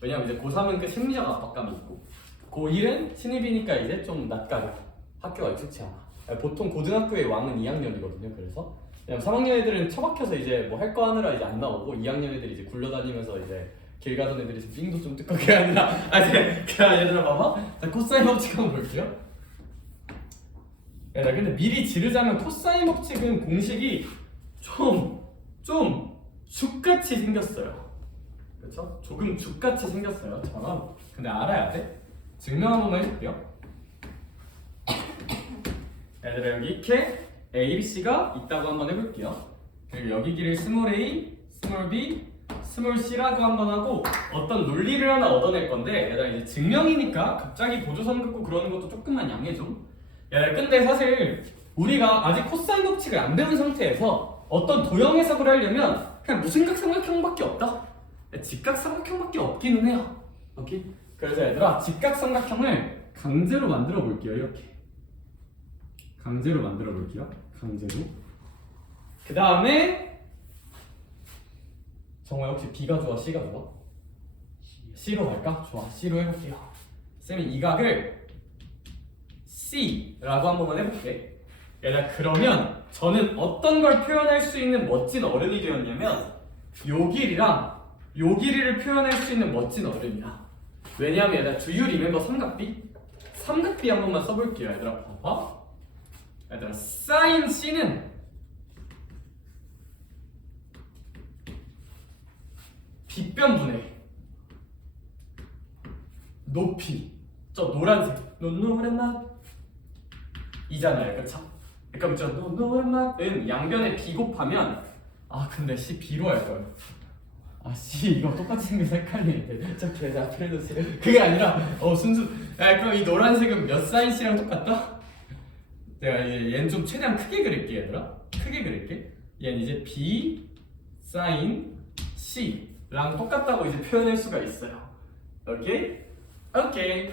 왜냐면 이제 고3은 그 심리적 압박감이 있고 고1은 신입이니까 이제 좀 낯가려. 학교가 익숙치 않아. 보통 고등학교의 왕은 2학년이거든요. 그래서 왜냐면 3학년 애들은 처박혀서 이제 뭐 할 거 하느라 이제 안 나오고 2학년 애들이 이제 굴러다니면서 이제 길 가던 애들이 지금 삥도 좀 뜯고 아니라 그냥 얘들아 봐봐. 자, 코사인 법칙 한번 볼게요. 나 근데 미리 지르자면 코사인 법칙은 공식이 좀 죽같이 생겼어요. 그렇죠? 조금 죽같이 생겼어요. 저는 근데 알아야 돼. 증명 한 번만 해줄게요. 얘들아 여기 이렇게 A, B, C가 있다고 한번 해볼게요. 그리고 여기 길을 스몰 a, 스몰 b, 스몰 c라고 한번 하고 어떤 논리를 하나 얻어낼 건데 얘들아 이제 증명이니까 갑자기 보조선 긋고 그러는 것도 조금만 양해 좀. 근데 사실 우리가 아직 코사인 법칙을 안 배운 상태에서 어떤 도형 해석을 하려면 그냥 무승각삼각형밖에 없다? 직각삼각형밖에 없기는 해요. 오케이? 그래서 얘들아 직각삼각형을 강제로 만들어 볼게요. 이렇게 강제로 만들어 볼게요. 강제로. 그 다음에 정말 혹시 B가 좋아, C가 좋아? C로 갈까? 좋아, C로 해볼게요. 쌤이 이 각을 C라고 한 번만 해볼게. 얘들아, 그러면 저는 어떤 걸 표현할 수 있는 멋진 어른이 되었냐면 요 길이랑 요 길이를 표현할 수 있는 멋진 어른이야. 왜냐하면 얘들아, do you remember 삼각비? 삼각비 한 번만 써볼게요. 얘들아, 봐봐. 얘들아, sin C는 빗변분의 높이, 저 노란색 노란 맛 이잖아요, 그쵸? 그러니까 저 노란 맛은 양변에 B 곱하면 근데 C B로 할걸. C 이거 똑같이 생겨서 헷갈리는데 저 계좌 앞에 해주세요. 그게 아니라 순수. 그럼 이 노란색은 몇 사인 C랑 똑같다? 내가 얘는 좀 최대한 크게 그릴게. 얘들아, 크게 그릴게. 얘는 이제 B 사인 C랑 똑같다고 이제 표현할 수가 있어요. 오케이? 오케이.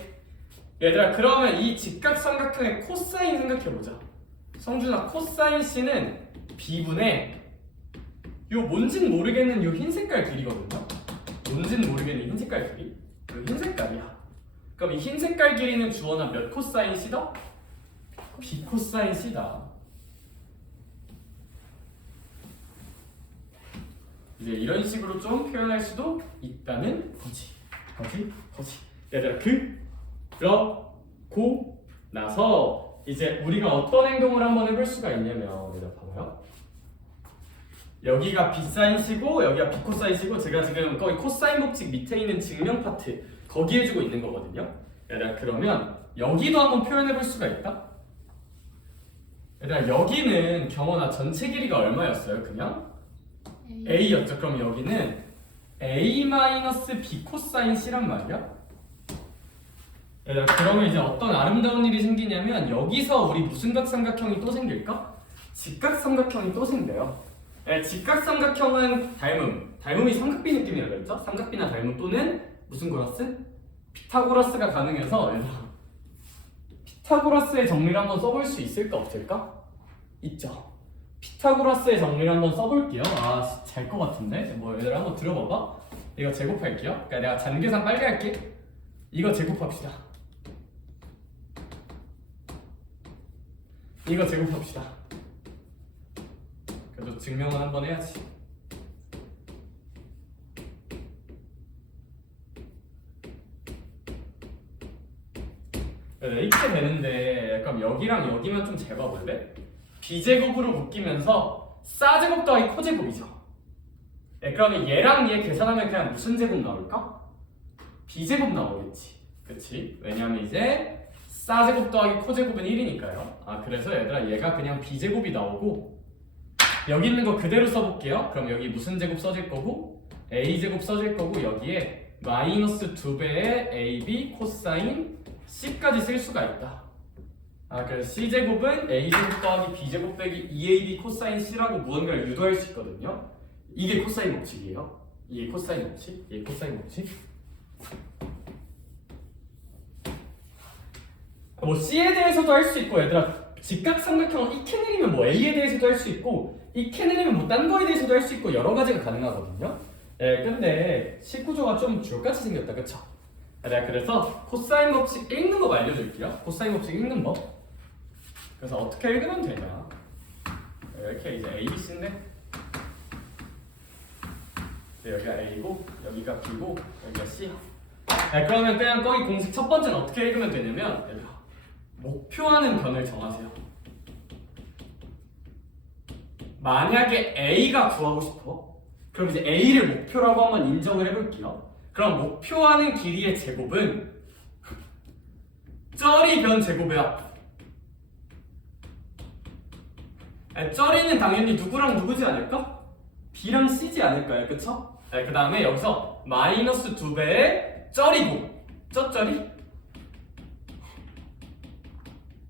얘들아, 그러면 이 직각삼각형의 코사인 생각해보자. 성준아, 코사인 C는 B분의 요 뭔진 모르겠는 요 흰 색깔 길이거든요. 뭔진 모르겠는 흰 색깔 길이. 요 흰 색깔이야. 그럼 이 흰 색깔 길이는 주원아 몇 코사인 C다? B 코사인 C다. 이제 이런 식으로 좀 표현할 수도 있다는 거지. 얘들아, 그러고 나서 이제 우리가 어떤 행동을 한번 해볼 수가 있냐면, 얘들아 봐봐요. 여기가 B사인 C고 여기가 B 코사인 C고 제가 지금 거의 코사인 법칙 밑에 있는 증명 파트 거기 해주고 있는 거거든요. 얘들아, 그러면 여기도 한번 표현해 볼 수가 있다. 얘들아, 여기는 경원아 전체 길이가 얼마였어요? 그냥 A였죠. 그럼 여기는 A-B 코사인 C란 말이야. 얘들아, 그러면 이제 어떤 아름다운 일이 생기냐면 여기서 우리 무슨 각삼각형이 또 생길까? 직각삼각형이 또 생겨요. 직각삼각형은 닮음이 삼각비 느낌이라고 그랬죠? 삼각비나 닮음 또는 무슨 고라스? 피타고라스가 가능해서 얘들아, 피타고라스의 정리를 한번 써볼 수 있을까 없을까? 있죠. 피타고라스의 정리를 한번 써볼게요. 잘 것 같은데? 얘들아 한번 들어봐봐. 이거 제곱할게요. 그러니까 내가 잔계산 빨리 할게. 이거 제곱합시다. 이거 제곱합시다. 그래도 증명은 한번 해야지. 이렇게 되는데 약간 여기랑 여기만 좀 재봐볼래? B제곱으로 묶이면서 싸제곱 더하기 코제곱이죠. 그러면 얘랑 얘 계산하면 그냥 무슨 제곱 나올까? B제곱 나오겠지. 그치? 왜냐면 이제 싸제곱 더하기 코제곱은 1이니까요. 그래서 얘들아, 얘가 그냥 B제곱이 나오고 여기 있는 거 그대로 써볼게요. 그럼 여기 무슨 제곱 써질 거고 A제곱 써질 거고 여기에 마이너스 2배의 AB 코사인 C까지 쓸 수가 있다. 그래서 C제곱은 A제곱 더하기 B제곱 빼기 2AB 코사인 C라고 무언가를 유도할 수 있거든요. 이게 코사인 법칙이에요. 이게 코사인 법칙, 이게 코사인 법칙. C에 대해서도 할 수 있고, 얘들아, 직각삼각형은 이렇게 내리면 A에 대해서도 할 수 있고, 이렇게 내리면 딴 거에 대해서도 할 수 있고 여러 가지가 가능하거든요. 근데 식구조가 좀 줄같이 생겼다, 그쵸? 내가 그래서 코사인 법칙 읽는 법 알려줄게요. 코사인 법칙 읽는 법. 그래서 어떻게 읽으면 되냐? 이렇게 이제 A, B, C인데 여기가 A고 여기가 B고 여기가 C. 그러면 그냥 거기 공식 첫 번째는 어떻게 읽으면 되냐면, 얘들아, 목표하는 변을 정하세요. 만약에 A가 구하고 싶어, 그럼 이제 A를 목표라고 한번 인정을 해볼게요. 그럼 목표하는 길이의 제곱은 쩌리 변 제곱이야. 쩌리는 당연히 누구랑 누구지 않을까? B랑 C지 않을까요? 그쵸? 그 다음에 여기서 마이너스 2배의 쩌리고 쩌리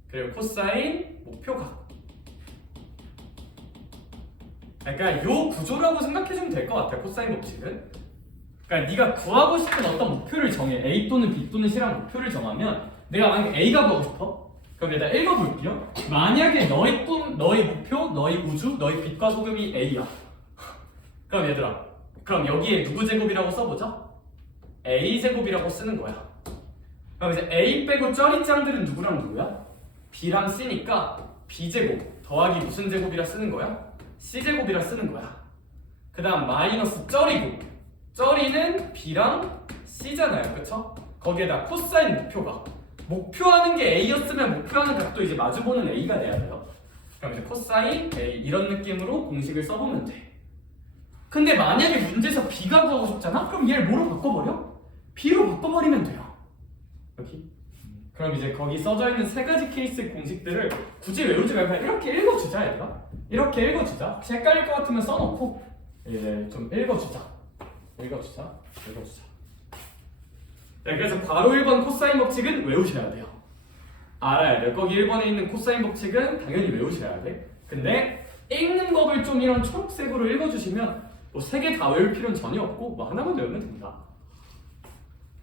그리고 코사인 목표각. 그러니까 요 구조라고 생각해주면 될 것 같아. 코사인 법칙은. 그러니까 네가 구하고 싶은 어떤 목표를 정해. A 또는 B 또는 C라는 목표를 정하면, 내가 만약에 A가 구하고 싶어? 그럼 일단 읽어볼게요. 만약에 너의 꿈, 너의 목표, 너의 우주, 너의 빛과 소금이 A야. 그럼 얘들아, 그럼 여기에 누구 제곱이라고 써보죠? A 제곱이라고 쓰는 거야. 그럼 이제 A 빼고 쩌리짱들은 누구랑 누구야? B랑 C니까 B 제곱 더하기 무슨 제곱이라 쓰는 거야? C 제곱이라 쓰는 거야. 그 다음 마이너스 쩌리고 쩌리는 B랑 C잖아요, 그쵸? 거기에다 코사인 목표가 목표하는 게 A였으면 목표하는 각도 이제 마주보는 A가 돼야 돼요. 그럼 이제 코사인 A 이런 느낌으로 공식을 써보면 돼. 근데 만약에 문제에서 B가 구하고 싶잖아? 그럼 얘를 뭐로 바꿔버려? B로 바꿔버리면 돼요. 여기. 그럼 이제 거기 써져 있는 세 가지 케이스 공식들을 굳이 외우지 말고 그냥 이렇게 읽어주자, 얘들아. 이렇게 읽어주자. 혹시 헷갈릴 것 같으면 써놓고 이제 좀 읽어주자. 네, 그래서 괄호 1번 코사인 법칙은 외우셔야 돼요. 알아야 돼요. 거기 1번에 있는 코사인 법칙은 당연히 외우셔야 돼. 근데 읽는 법을 좀 이런 초록색으로 읽어주시면 뭐 세 개 다 외울 필요는 전혀 없고 뭐 하나만 외우면 됩니다.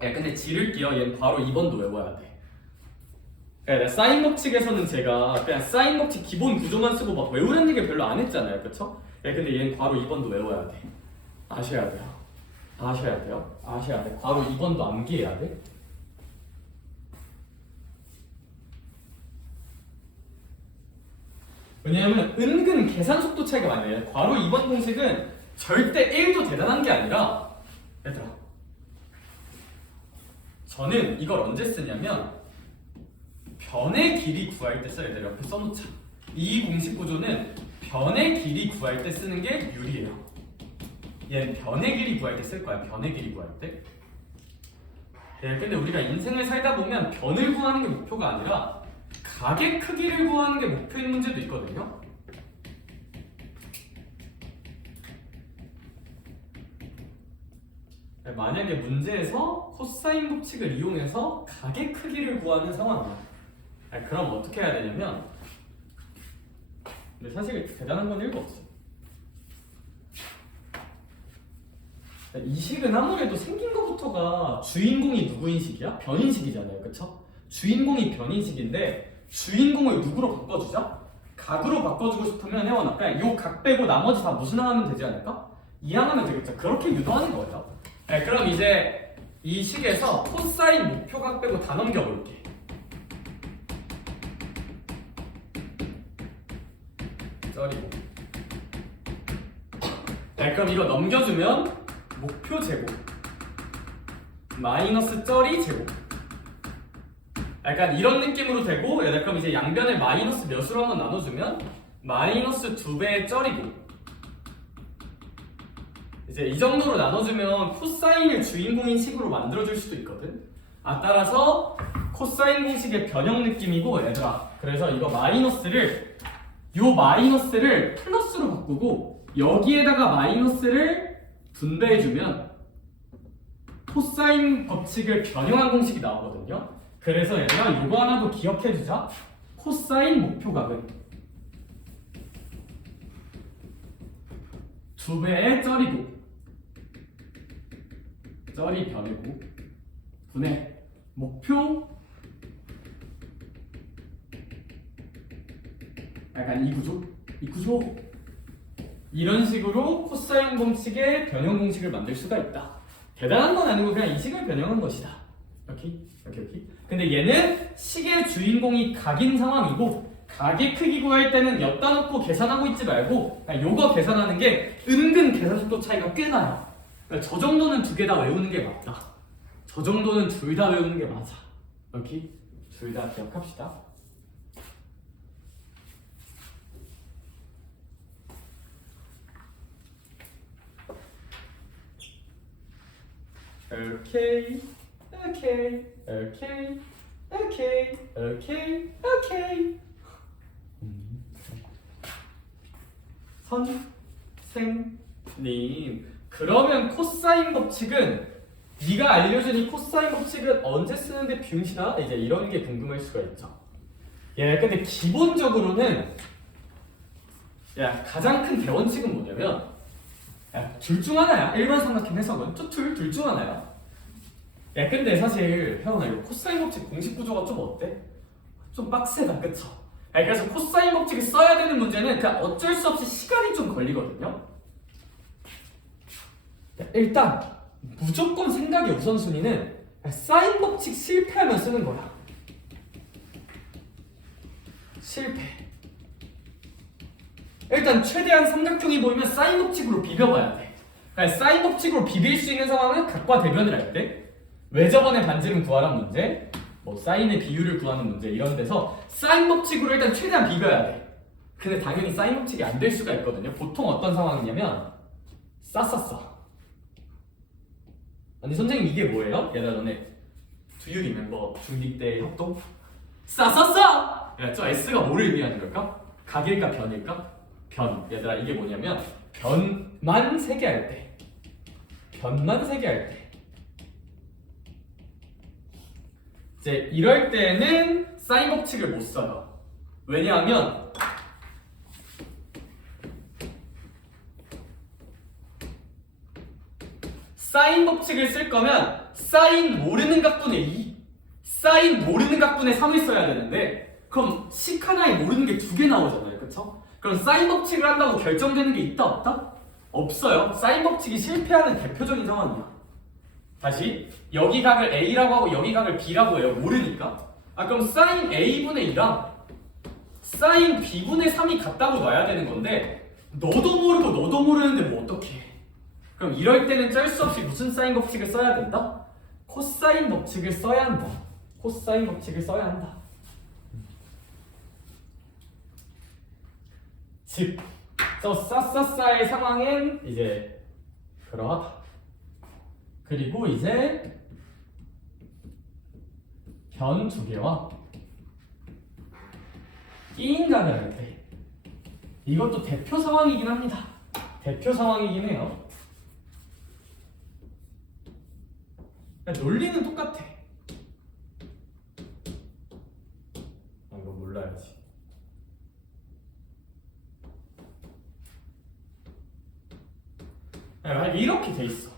네, 근데 지를게요. 얘는 바로 2번도 외워야 돼. 네, 사인 법칙에서는 제가 그냥 사인 법칙 기본 구조만 쓰고 막 외우라는 얘기 별로 안 했잖아요, 그쵸? 네, 근데 얘는 바로 2번도 외워야 돼. 아셔야 돼요. 바로 2번도 암기해야 돼. 왜냐하면 은근 계산 속도 차이가 많이 나요. 괄호 2번 공식은 절대 1도 대단한 게 아니라 얘들아 저는 이걸 언제 쓰냐면 변의 길이 구할 때 써야 돼요. 옆에 써놓자. 이 공식 구조는 변의 길이 구할 때 쓰는 게 유리해요. 얘는 변의 길이 구할 때 쓸 거야. 변의 길이 구할 때. 네, 근데 우리가 인생을 살다 보면 변을 구하는 게 목표가 아니라 각의 크기를 구하는 게 목표인 문제도 있거든요. 네, 만약에 문제에서 코사인 법칙을 이용해서 각의 크기를 구하는 상황이야. 그럼 어떻게 해야 되냐면 근데 사실 대단한 건 1도 없어. 이 식은 아무래도 생긴 것부터가 주인공이 누구인 식이야? 변인식이잖아요, 그쵸? 주인공이 변인식인데 주인공을 누구로 바꿔주자? 각으로 바꿔주고 싶으면 혜원아 그냥 요 각 빼고 나머지 다 무슨 항하면 되지 않을까? 이항하면 되겠죠. 그렇게 유도하는 거예요. 네, 그럼 이제 이 식에서 코사인 목표각 빼고 다 넘겨볼게. 쩌리고. 네, 그럼 이거 넘겨주면 목표 제곱 마이너스 쩌리 제곱 약간 이런 느낌으로 되고 그럼 이제 양변을 마이너스 몇으로 한번 나눠주면 마이너스 2배의 쩌리고 이제 이 정도로 나눠주면 코사인을 주인공인 식으로 만들어줄 수도 있거든. 따라서 코사인 공식의 변형 느낌이고 얘들아 그래서 이거 마이너스를 플러스로 바꾸고 여기에다가 마이너스를 분배해주면 코사인 법칙을 변형한 공식이 나오거든요. 그래서 얘들아 이거 하나 더 기억해주자. 코사인 목표각은 2배의 쩌리 변이고 분의 목표 약간 이 구조 이런 식으로 코사인 공식의 변형 공식을 만들 수가 있다. 대단한 건 아니고 그냥 이 식을 변형한 것이다. 오케이. 근데 얘는 식의 주인공이 각인 상황이고 각의 크기 구할 때는 엿다 놓고 계산하고 있지 말고 그냥 요거 계산하는 게 은근 계산 속도 차이가 꽤 나요. 그러니까 저 정도는 두 개 다 외우는 게 맞다. 저 정도는 둘 다 외우는 게 맞아. 오케이? 둘 다 기억합시다. 오케이. 선생님, 그러면 코사인 법칙은 네가 알려준 이 코사인 법칙은 언제 쓰는데 비용시나? 이제 이런 게 궁금할 수가 있죠. 근데 기본적으로는 가장 큰 대원칙은 뭐냐면 둘 중 하나야. 일반 삼각형 해석은 둘 중 하나야. 근데 사실 혜원아 이거 코사인 법칙 공식 구조가 좀 어때? 좀 빡세다, 그쵸? 그래서 코사인 법칙을 써야 되는 문제는 그냥 어쩔 수 없이 시간이 좀 걸리거든요. 일단 무조건 생각의 우선순위는 사인 법칙 실패하면 쓰는 거야. 실패. 일단 최대한 삼각형이 보이면 사인 법칙으로 비벼봐야 돼. 그러니까 사인 법칙으로 비빌 수 있는 상황은 각과 대변을 할 때, 외접원의 반지름 구하란 문제, 뭐 사인의 비율을 구하는 문제 이런 데서 사인 법칙으로 일단 최대한 비벼야 돼. 근데 당연히 사인 법칙이 안 될 수가 있거든요. 보통 어떤 상황이냐면 쌌었어. 아니 선생님 이게 뭐예요? 얘들아 너네 Do you remember 중2 때 협동? 쌌었어! 야, 저 S가 뭐를 의미하는 걸까? 각일까 변일까? 변. 얘들아 이게 뭐냐면 변만 세개 할 때, 변만 세개 할 때, 이제 이럴 때는 사인 법칙을 못 써요. 왜냐하면 사인 법칙을 쓸 거면 사인 모르는 각분의 2, 사인 모르는 각분의 3을 써야 되는데, 그럼 식 하나에 모르는 게 2개 나오잖아요, 그쵸? 그럼 사인 법칙을 한다고 결정되는 게 있다 없다? 없어요. 사인 법칙이 실패하는 대표적인 상황이야. 다시 여기 각을 A라고 하고 여기 각을 B라고 해요. 모르니까. 그럼 사인 A분의 2랑 사인 B분의 3이 같다고 놔야 되는 건데, 너도 모르고 너도 모르는데 뭐 어떡해. 그럼 이럴 때는 짤 수 없이 무슨 사인 법칙을 써야 된다? 코사인 법칙을 써야 한다. 코사인 법칙을 써야 한다. 즉, 저 싸싸싸의 상황엔 이제 그러하다. 그리고 이제 변 2개와 끼인각을 할 때, 이것도 대표 상황이긴 합니다. 대표 상황이긴 해요. 논리는 똑같아. 이거 몰라야지. 이렇게 돼 있어.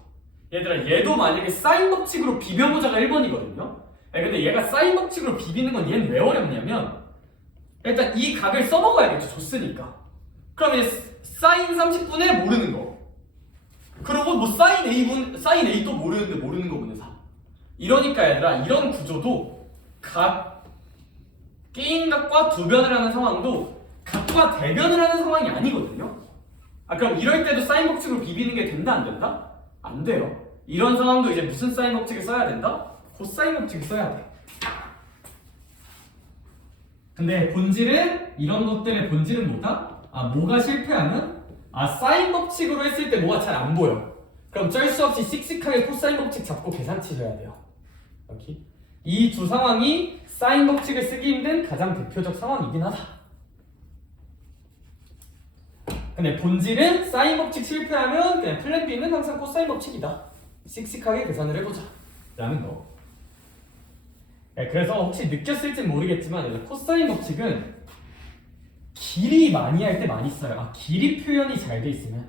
얘들아 얘도 만약에 사인 법칙으로 비벼보자가 1번이거든요. 근데 얘가 사인 법칙으로 비비는 건 얘는 왜 어렵냐면, 일단 이 각을 써먹어야겠죠. 줬으니까. 그럼 이제 사인 30분의 모르는 거, 그리고 뭐 사인 A 또 모르는데 모르는 거 분의 3. 이러니까 얘들아 이런 구조도 각 게임각과 두변을 하는 상황도 각과 대변을 하는 상황이 아니거든요. 그럼 이럴 때도 사인 법칙으로 비비는 게 된다 안 된다? 안 돼요. 이런 상황도 이제 무슨 사인 법칙을 써야 된다? 코사인 법칙을 써야 돼. 근데 본질은, 이런 것들의 본질은 뭐다? 뭐가 실패하면? 사인 법칙으로 했을 때 뭐가 잘 안 보여. 그럼 쩔 수 없이 씩씩하게 코사인 법칙 잡고 계산 치셔야 돼요. 여기 이 두 상황이 사인 법칙을 쓰기 힘든 가장 대표적 상황이긴 하다. 근데 본질은 사인 법칙 실패하면 그냥 플랜 B는 항상 코사인 법칙이다. 씩씩하게 계산을 해보자 라는 거. 그래서 혹시 느꼈을진 모르겠지만 코사인 법칙은 길이 많이 할 때 많이 써요. 길이 표현이 잘 돼 있으면,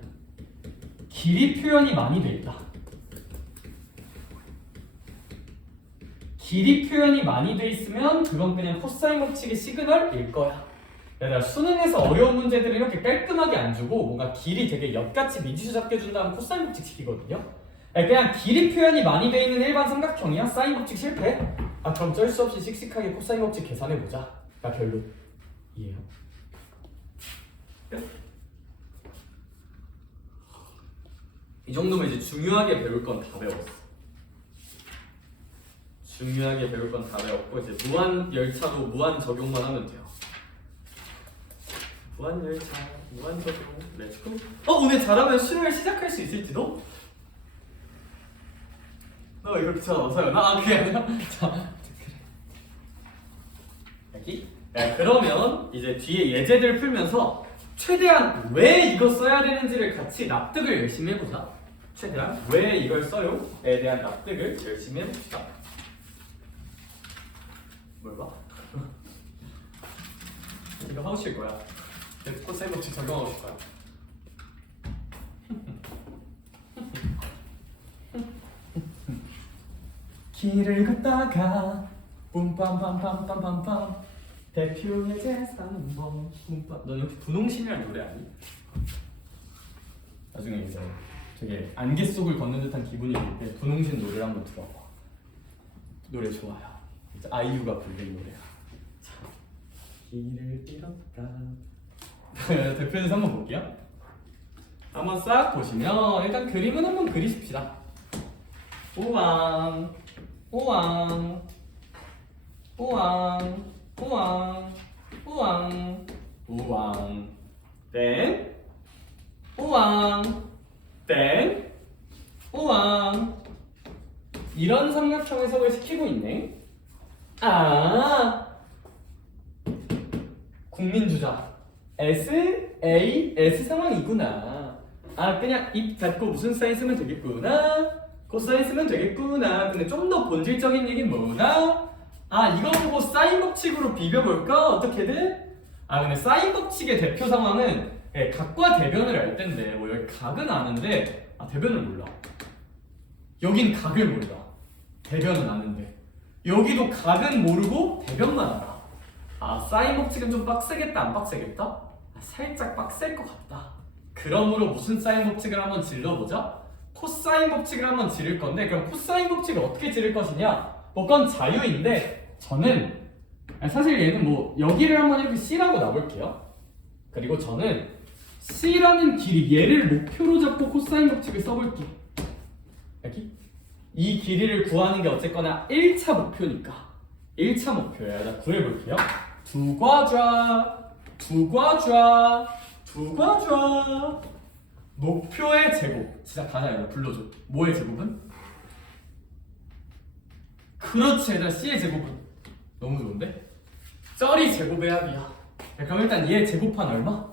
길이 표현이 많이 돼 있다. 길이 표현이 많이 돼 있으면 그건 그냥 코사인 법칙의 시그널일 거야. 얘들아 수능에서 어려운 문제들을 이렇게 깔끔하게 안 주고 뭔가 길이 되게 엿같이 미지수 잡게 준다면 코사인 법칙식이거든요. 그냥 길이 표현이 많이 돼 있는 일반 삼각형이야. 사인 법칙 실패? 그럼 쩔 수 없이 씩씩하게 코사인 법칙 계산해보자. 별로. 이해요? 이 정도면 이제 중요하게 배울 건 다 배웠어. 중요하게 배울 건 다 배웠고, 이제 무한 열차도 무한 적용만 하면 돼요. 무한 열차, 무한 적용, 렛츠고. 오늘 잘하면 수요일 시작할 수 있을지도? 이거 귀찮아서요. 그게 아니라. 자, 여기. 그러면 이제 뒤에 예제들 풀면서 최대한 왜 이거 써야 되는지를 같이 납득을 열심히 해보자. 최대한 왜 이걸 써요에 대한 납득을 열심히 해봅시다. 뭘 봐? 이거 하고 싶을 거야. 코사인 법칙 적용하고 싶을 거야. 길을 걷다가 뿜빰빰빰빰빰빰 대표의 제3번 뿜빰. 너 역시 분홍신이라는 노래 아니? 나중에 이제 되게 안개 속을 걷는 듯한 기분이 들 때 분홍신 노래를 한번 들어봐. 노래 좋아요. 진짜 아이유가 부른 노래야. 자, 길을 잃었다. 대표에서 한번 볼게요. 한번 싹 보시면 일단 그림은 한번 그리십시다. 우왕, 우왕, 우왕, 우왕, 우왕, 우왕, 땡, 우왕, 땡, 우왕. 이런 삼각형 해석을 시키고 있네. 아, 국민주자 SAS 상황이구나. 아, 그냥 입 닫고 무슨 사인 쓰면 되겠구나, 코사인 쓰면 되겠구나. 근데 좀 더 본질적인 얘기는 뭐다? 아, 이거 보고 사인 법칙으로 비벼볼까? 어떻게든? 아, 근데 사인 법칙의 대표 상황은 각과 대변을 알 텐데, 뭐 여기 각은 아는데 대변을 몰라. 여긴 각을 몰라. 대변은 아는데. 여기도 각은 모르고 대변만 알아. 아, 사인 법칙은 좀 빡세겠다, 안 빡세겠다? 아, 살짝 빡셀 것 같다. 그러므로 무슨 사인 법칙을 한번 질러보자? 코사인 법칙을 한번 지를 건데, 그럼 코사인 법칙을 어떻게 지를 것이냐? 뭐 그건 자유인데, 저는 사실 얘는 뭐 여기를 한번 이렇게 C라고 놔볼게요. 그리고 저는 C라는 길이, 얘를 목표로 잡고 코사인 법칙을 써볼게. 여기 이 길이를 구하는 게 어쨌거나 1차 목표니까 1차 목표야. 자, 구해볼게요. 두 과좌, 두 과좌, 두 과좌. 목표의 제곱. 진짜 가자, 얘들아. 불러줘. 뭐의 제곱은? 그렇지, 얘들아. C의 제곱은 너무 좋은데? 쩌리 제곱의 합이야. 그럼 일단 얘 제곱한 얼마?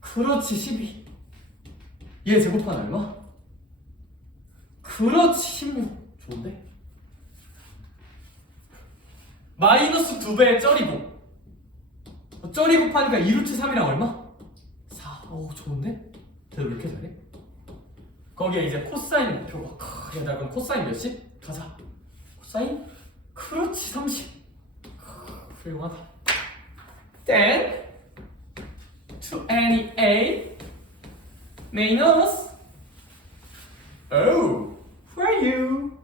그렇지, 12. 얘 제곱한 얼마? 그렇지, 16. 좋은데? 마이너스 2배의 쩌리곱. 쩌리곱하니까 2루트 3이랑 얼마? 4. 오, 좋은데? 쟤도 왜 이렇게 잘해? 거기에 이제 코사인 목표가. 얘들아, 그럼 코사인 몇십? 가자. 코사인? 그렇지, 30. 훌륭하다. Then to any A minus O. Who are you?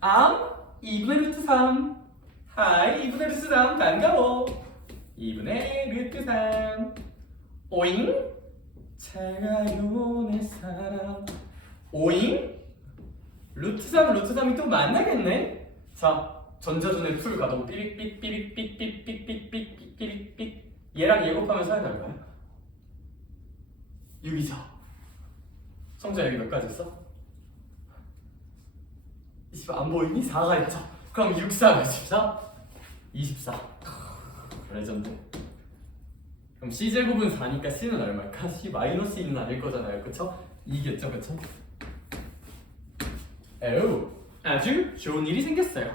I'm 2분의 루트 3. Hi, 2분의 루트 3. 반가워. 2분의 루트 3. 오잉? 잘 가요, 내 사랑. 오잉? 루트 3, 루트 3이 또 만나겠네? 자, 전자전의 풀 가동. 삐릭삐릭삐릭삐릭삐릭삐릭삐릭. 얘랑 얘 곱하면 사이 날까요? 6이죠. 성자 여기 몇 가지 있어? 안 보이니? 4가 있죠. 그럼 6, 4 몇입니다? 24. 레전드. 그럼 C제곱은 4니까 C는 얼마일까? C 마이너스 2는 아닐 거잖아요. 그쵸? 2겠죠, 그쵸? 에우, 아주 좋은 일이 생겼어요.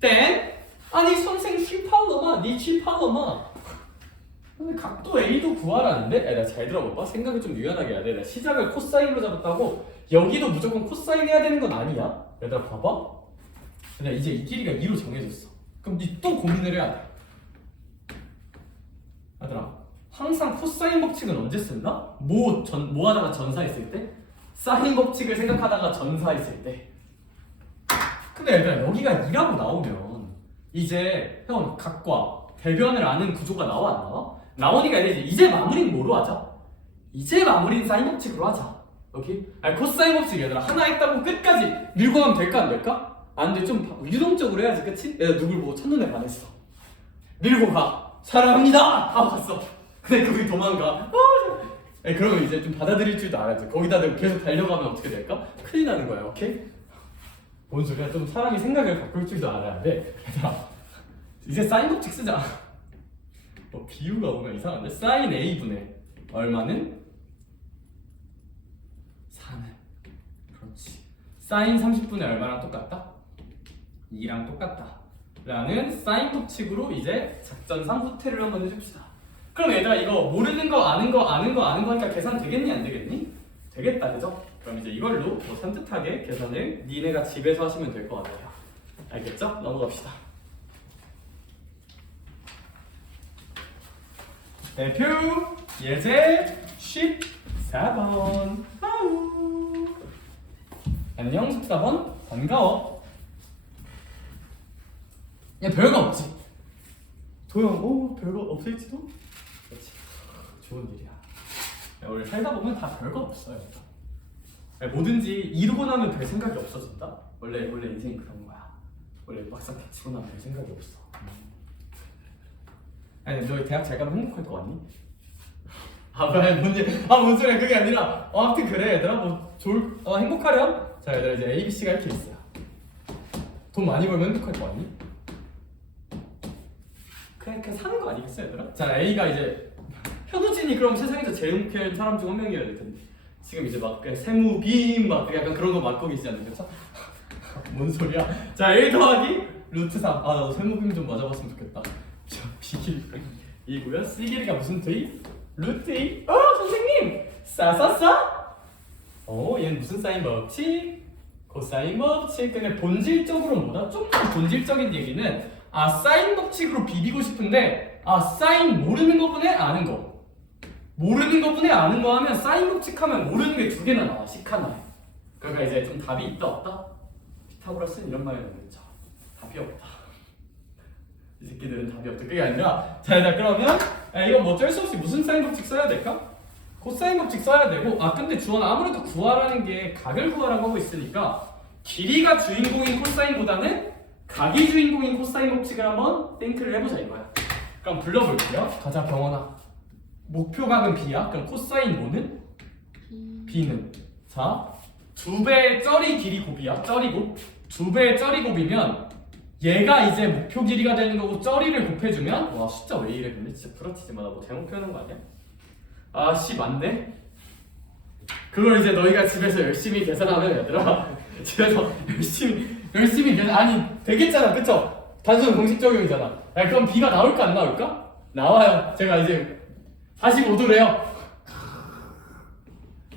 땡! 아니 선생 18넘아, 니 18넘아. 근데 각도 A도 구하라는데? 나 잘 들어봐봐. 생각을 좀 유연하게 해야 돼. 나 시작을 코사인으로 잡았다고 여기도 무조건 코사인 해야 되는 건 아니야. 얘들아 봐봐. 근데 이제 이 길이가 2로 정해졌어. 그럼 니 또 고민을 해야 돼. 얘들아, 항상 코사인 법칙은 언제 쓴다? 뭐 하다가 전사했을 때? 사인 법칙을 생각하다가 전사했을 때. 근데 얘들아, 여기가 2라고 나오면 이제 형 각과 대변을 아는 구조가 나와, 안 나와? 나오니까 이제 마무리는 뭐로 하자? 이제 마무리는 사인 법칙으로 하자. 오케이? 아니, 코사인 법칙 얘들아, 하나 했다고 끝까지 밀고 가면 될까 안 될까? 안 돼. 좀 유동적으로 해야지, 그치? 얘들아, 누굴 보고 첫눈에 반했어. 밀고 가. 사랑합니다. 봤어. 근데 그게 도망가. 그러면 이제 좀 받아들일 줄도 알아야지. 거기다 대고 계속 달려가면 어떻게 될까? 큰일 나는 거야. 오케이? 뭔 소리야? 좀 사람이 생각을 바꿀 줄도 알아야 돼. 얘들아, 이제 사인 법칙 쓰자. 비유가 뭔가 이상한데? 사인 A분의 얼마는? 4는. 그렇지. 사인 30분의 얼마랑 똑같다? 2랑 똑같다. 라는 사인 법칙으로 이제 작전상 후퇴를 한번 해줍시다. 그럼 얘들아, 이거 모르는 거 아는 거 하니까 계산 되겠니 안 되겠니? 되겠다, 그죠? 그럼 이제 이걸로 뭐 산뜻하게 계산을 니네가 집에서 하시면 될 것 같아요. 알겠죠? 넘어갑시다. 대표 예제 14 14번 아우. 안녕 14번 반가워. 야 별거 없지. 도영 별거 없을지도? 그렇지. 좋은 일이야. 야, 우리 살다 보면 다 별거 없어요. 야, 뭐든지 이루고 나면 별 생각이 없어진다. 원래 인생이 그런 거야. 원래 막상 다치고 나면 별 생각이 없어. 아니 너 대학 잘 가면 행복할 거 같니? 뭔 소리야. 그게 아니라 아무튼 그래 얘들아 뭐 행복하렴? 자 얘들아 이제 ABC가 이렇게 있어요. 돈 많이 벌면 행복할 거 같니? 그냥 사는 거 아니겠어 얘들아? 자 A가 이제 현우진이 그럼 세상에서 제일 행복한 사람 중 한 명이어야 될 텐데 지금 이제 막 세무 빔 막 약간 그런 거 맡고 계시지 않나요? 뭔 소리야? 자 A 더하기 루트 3. 아 나도 세무 빔 좀 맞아봤으면 좋겠다. 자 B 이고요. C 길이가 무슨 트 루트 2. 선생님 싸싸싸. 얘는 무슨 사인 법칙? 코사인 법칙. 근데 본질적으로 뭐다? 좀 더 본질적인 얘기는 사인 법칙으로 비비고 싶은데 사인 모르는 거분에 아는 거. 모르는 거분에 아는 거 하면 사인 법칙 하면 모르는 게 두 개나 나와. 식 하나에. 그러니까 이제 좀 답이 있다 없다? 피타고라스는 이런 말을 했죠. 답이 없다. 이 새끼들은 답이 없다. 그게 아니라 자 그러면 이건 뭐 어쩔 수 없이 무슨 사인 법칙 써야 될까? 코사인 법칙 써야 되고 근데 주원아 아무래도 구하라는 게 각을 구하라고 하고 있으니까 길이가 주인공인 코사인보다는 각이 주인공인 코사인 법칙을 한번 띵크를 해보자 이거야. 그럼 불러볼게요. 가자 병원아. 목표각은 B야. 그럼 코사인 뭐는? B는. 자 2배의 쩌리 길이 곱이야. 쩌리곱. 2배의 쩌리 곱이면 얘가 이제 목표 길이가 되는 거고 쩌리를 곱해주면 와 숫자 왜 이래 근데 진짜 부러지지 마. 나 뭐 잘못 표현한 거 아니야? 씨 맞네? 그걸 이제 너희가 집에서 열심히 계산하면 얘들아 집에서 열심히 계산 되겠잖아 그쵸? 단순 공식 적용이잖아. 그럼 B가 나올까 안 나올까? 나와요. 제가 이제 45도래요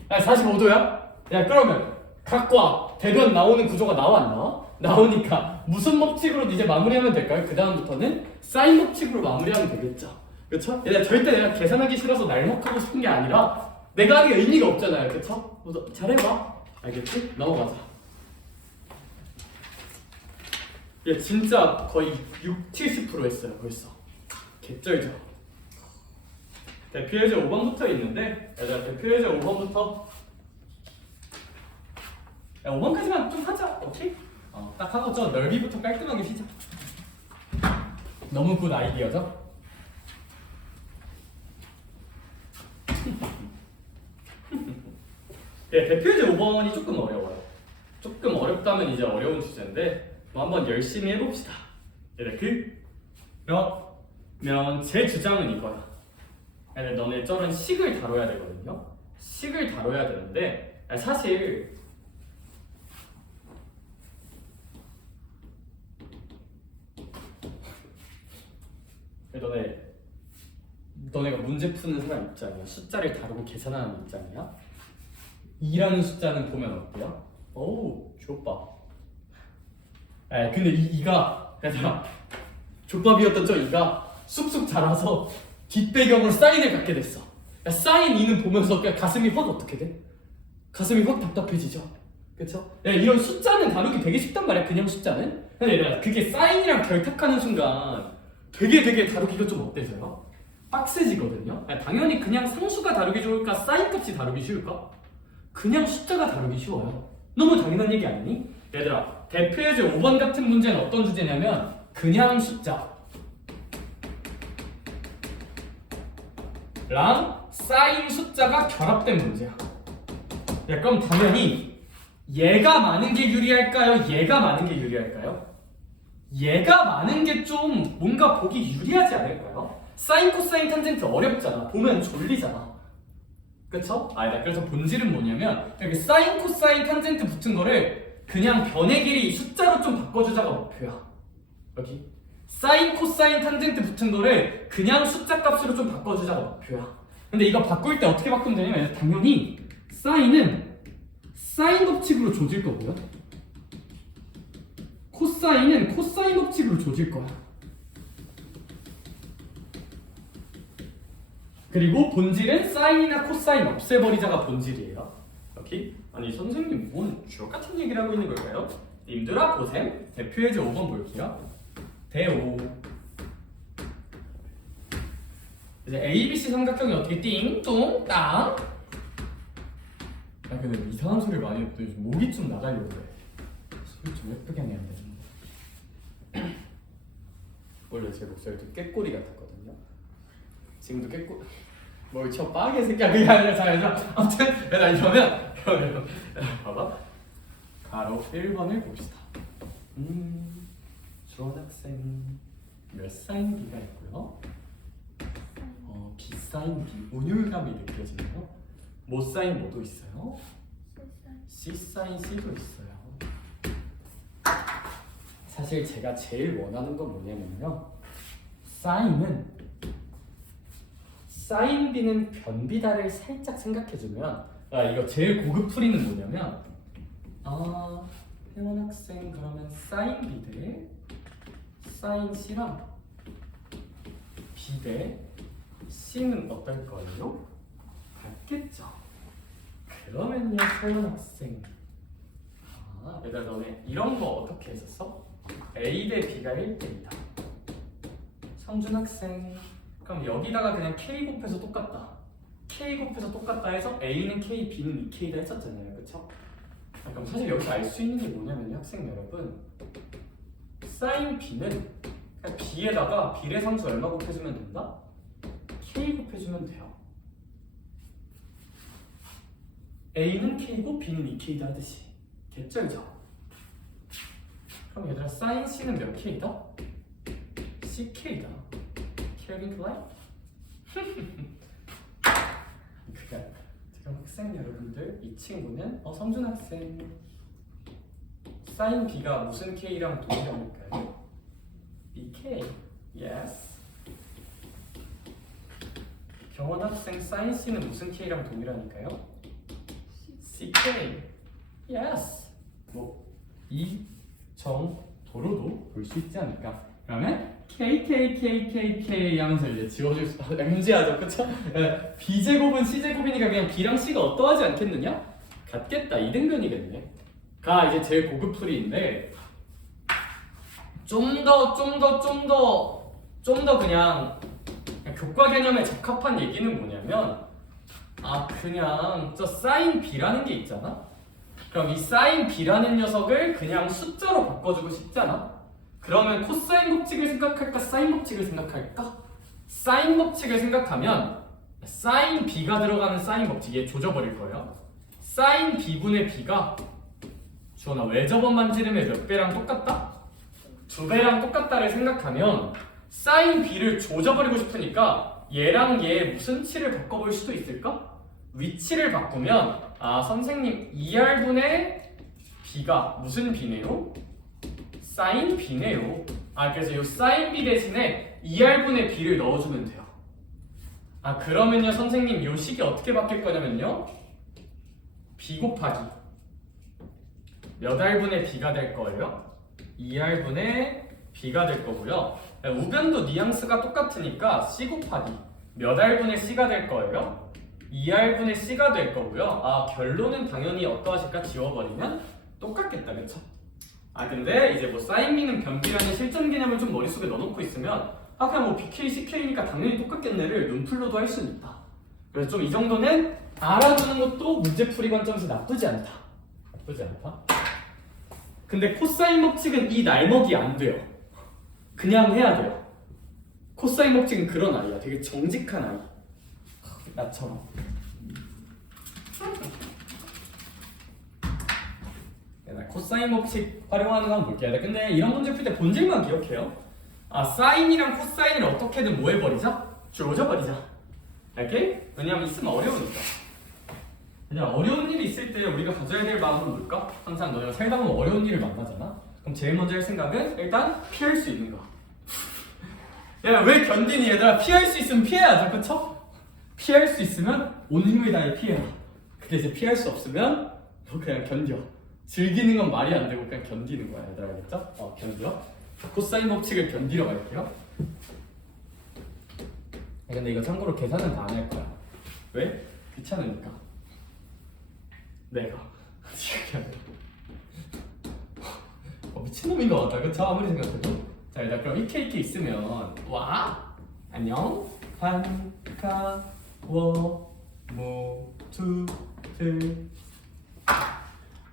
45도야? 그러면 각과 대변 나오는 구조가 나와 안 나와? 나오니까 무슨 법칙으로 이제 마무리하면 될까요? 그 다음부터는 사인 법칙으로 마무리하면 되겠죠. 그쵸? 절대 내가 계산하기 싫어서 날먹하고 싶은 게 아니라 내가 하는 게 의미가 없잖아요. 그쵸? 잘해봐. 알겠지? 넘어가자. 얘 진짜 거의 60-70% 했어요 벌써. 개쩔죠? 대표 예제 5번부터 있는데 얘들아 대표 예제 5번부터 5번까지만 좀 하자. 오케이? 딱 하고 저 넓이부터 깔끔하게 시작. 너무 굿 아이디어죠? 대표 예제 5번이 조금 어려워요. 조금 어렵다면 이제 어려운 주제인데 한번 열심히 해봅시다. 그러면 제 주장은 이거야. 너네 쩔은 식을 다뤄야 되거든요. 식을 다뤄야 되는데 사실 너네가 문제 푸는 사람 입장이야. 숫자를 다루고 계산하는 입장이야. 2라는 숫자는 보면 어때요? 족밥. 근데 이가 족밥이었던 저 2가 쑥쑥 자라서 뒷배경으로 사인을 갖게 됐어. 사인 2는 보면서 그냥 가슴이 확 어떻게 돼? 가슴이 확 답답해지죠. 그쵸? 이런 숫자는 다루기 되게 쉽단 말이야. 그냥 숫자는. 근데 얘들아 그게 사인이랑 결탁하는 순간 되게 다루기가 좀 어때서요? 빡세지거든요. 당연히 그냥 상수가 다루기 좋을까? 사인 값이 다루기 쉬울까? 그냥 숫자가 다루기 쉬워요. 너무 당연한 얘기 아니니? 얘들아 대표 예제 5번 같은 문제는 어떤 주제냐면 그냥 숫자 랑 사인 숫자가 결합된 문제야. 그럼 당연히 얘가 많은 게 유리할까요? 얘가 많은 게 유리할까요? 얘가 많은 게 좀 뭔가 보기 유리하지 않을까요? 사인 코사인 탄젠트 어렵잖아. 보면 졸리잖아. 그쵸? 그래서 본질은 뭐냐면 여기 사인 코사인 탄젠트 붙은 거를 그냥 변의 길이 숫자로 좀 바꿔주자가 목표야. 여기 사인 코사인 탄젠트 붙은 거를 그냥 숫자 값으로 좀 바꿔주자가 목표야. 근데 이거 바꿀 때 어떻게 바꾸면 되냐면 당연히 사인은 사인 법칙으로 조질 거고요. 코사인은 코사인 법칙으로 조질 거야. 그리고 본질은 사인이나 코사인 없애버리자가 본질이에요. 오케이? 아니 선생님 뭔 주역 같은 얘기를 하고 있는 걸까요? 님들아 보셈 대표예제 5번 볼게요. 대5 이제 ABC 삼각형이 어떻게 띵, 뚱, 땅 아 근데 이상한 소리 많이 했더니 목이 좀 나가려고 해. 소리 좀 예쁘게 해야 되는데 원래 제 목소리도 꾀꼬리 같았거든요. 지금도 꾀꼬리 뭘 쳐 빠게 새끼야 그게 아니라 자 얘들아 아무튼 얘들아 이러면 봐봐 가로 1번을 봅시다. 주원 학생 몇 사인 B가 있고요. B 사인 B 운율감이 느껴지네요. 모 사인 뭐도 있어요? C 사인 C도 있어요. 사실 제가 제일 원하는 건 뭐냐면요. 사인 B는 변비다를 살짝 생각해주면 이거 제일 고급 풀이는 뭐냐면 혜원 학생 그러면 사인 B 대 사인 C랑 B 대 C는 어떨 거예요? 같겠죠? 그러면요 혜원 학생 얘들아 너네 이런 거 어떻게 했었어? A 대 B가 1대이다. 성준 학생 그럼 여기다가 그냥 K 곱해서 똑같다. K 곱해서 똑같다 해서 A는 K, B는 2K다 했었잖아요. 그쵸? 그럼 사실 여기서 알 수 있는 게 뭐냐면요 학생 여러분 사인 B는 그냥 B에다가 B의 상수 얼마 곱해주면 된다? K 곱해주면 돼요. A는 K고 B는 2K다 하듯이 개쩔죠? 그럼 얘들아 사인 C는 몇 K다? CK다. 켈빈 클라인? 그러니까 지금 학생 여러분들 이 친구는 성준 학생 사인 B가 무슨 K랑 동일할까요? 2K. Yes. 경원 학생 사인 C는 무슨 K랑 동일하니까요? CK. Yes. 이 정도로도 볼 수 있지 않을까? 그러면 KKKKK 하면서 이제 지워줄 수 MG하죠, 그쵸? B제곱은 C제곱이니까 그냥 B랑 C가 어떠하지 않겠느냐? 같겠다, 이등변이겠네. 가 이제 제일 고급 풀이인데 좀 더 그냥 교과 개념에 적합한 얘기는 뭐냐면 그냥 저 사인 B라는 게 있잖아? 그럼 이 사인 B라는 녀석을 그냥 숫자로 바꿔주고 싶잖아? 그러면 코사인 법칙을 생각할까? 사인 법칙을 생각할까? 사인 법칙을 생각하면 사인 B가 들어가는 사인 법칙 얘 조져버릴 거예요. 사인 B분의 B가 주원아 왜 저번만 지르면 몇 배랑 똑같다? 2배랑 똑같다를 생각하면 사인 B를 조져버리고 싶으니까 얘랑 얘 무슨 치를 바꿔볼 수도 있을까? 위치를 바꾸면 선생님 2R분의 B가 무슨 B네요? 사인 B네요. 그래서 이 사인 B 대신에 2R분의 B를 넣어주면 돼요. 그러면요 선생님 이 식이 어떻게 바뀔 거냐면요 B 곱하기 몇 R분의 B가 될 거예요? 2R분의 B가 될 거고요. 우변도 뉘앙스가 똑같으니까 C 곱하기 몇 R분의 C가 될 거예요? 2R분의 C가 될 거고요. 결론은 당연히 어떠하실까? 지워버리면 똑같겠다, 그쵸? 근데 이제 뭐 사인 B는 변비라는 실전 개념을 좀 머릿속에 넣어놓고 있으면 그냥 뭐 BK, CK니까 당연히 똑같겠네를 눈풀로도 할 수는 있다. 그래서 좀 이 정도는 알아두는 것도 문제풀이 관점에서 나쁘지 않다. 근데 코사인 법칙은 이 날먹이 안 돼요. 그냥 해야 돼요. 코사인 법칙은 그런 아이야. 되게 정직한 아이. 나처럼. 코사인 법칙 활용하는 거 한번 볼게요. 근데 이런 문제 풀 때 본질만 기억해요. 사인이랑 코사인을 어떻게든 뭐 해버리자? 조져버리자. 오케이? 왜냐면 있으면 어려우니까. 그냥 어려운 일이 있을 때 우리가 가져야 될 마음은 뭘까? 항상 너네가 살다 보면 어려운 일을 만나잖아? 그럼 제일 먼저 할 생각은 일단 피할 수 있는 거. 야, 왜 견디니 얘들아? 피할 수 있으면 피해야죠, 그쵸? 피할 수 있으면 온 힘을 다해 피해라. 근데 이제 피할 수 없으면 너 그냥 견뎌. 즐기는 건 말이 안 되고 그냥 견디는 거야, 얘들아, 알겠죠? 견뎌. 코사인 법칙을 견디러 갈게요. 근데 이거 참고로 계산은 다 안 할 거야. 왜? 귀찮으니까. 내가 지금 미친놈인 것 같다. 그쵸? 아무리 생각해도. 자 일단 그럼 이렇게 있으면 와 안녕 반가워 모두들.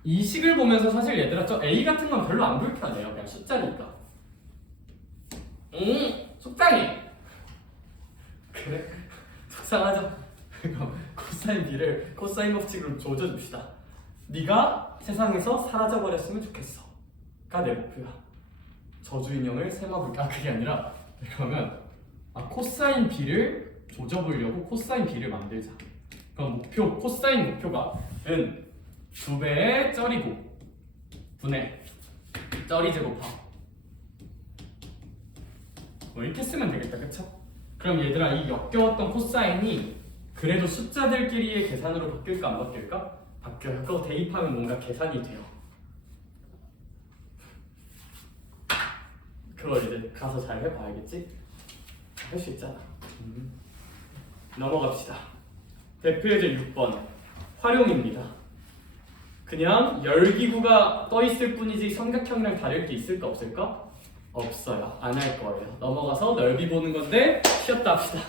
이 식을 보면서 사실 얘들아 저 A 같은 건 별로 안 불편해요. 그냥 숫자니까. 속상해. 그래? 속상하죠? 그럼 코사인 B를 코사인 법칙으로 조져줍시다. 네가 세상에서 사라져버렸으면 좋겠어 가 내 목표야. 저주 인형을 세마볼까? 그게 아니라 그러면 코사인 B를 조져보려고 코사인 B를 만들자. 그럼 목표 코사인 목표가 은 2배의 쩌리고 분의 쩌리 제곱하고 뭐 이렇게 쓰면 되겠다. 그쵸? 그럼 얘들아 이 역겨웠던 코사인이 그래도 숫자들끼리의 계산으로 바뀔까 안 바뀔까? 바뀌어요. 그거 대입하면 뭔가 계산이 돼요. 그거 이제 가서 잘 해봐야겠지? 할 수 있잖아. 넘어갑시다. 대표 예제 6번 활용입니다. 그냥 열기구가 떠있을 뿐이지 삼각형이랑 다를 게 있을까 없을까? 없어요. 안 할 거예요. 넘어가서 넓이 보는 건데 쉬었다 합시다.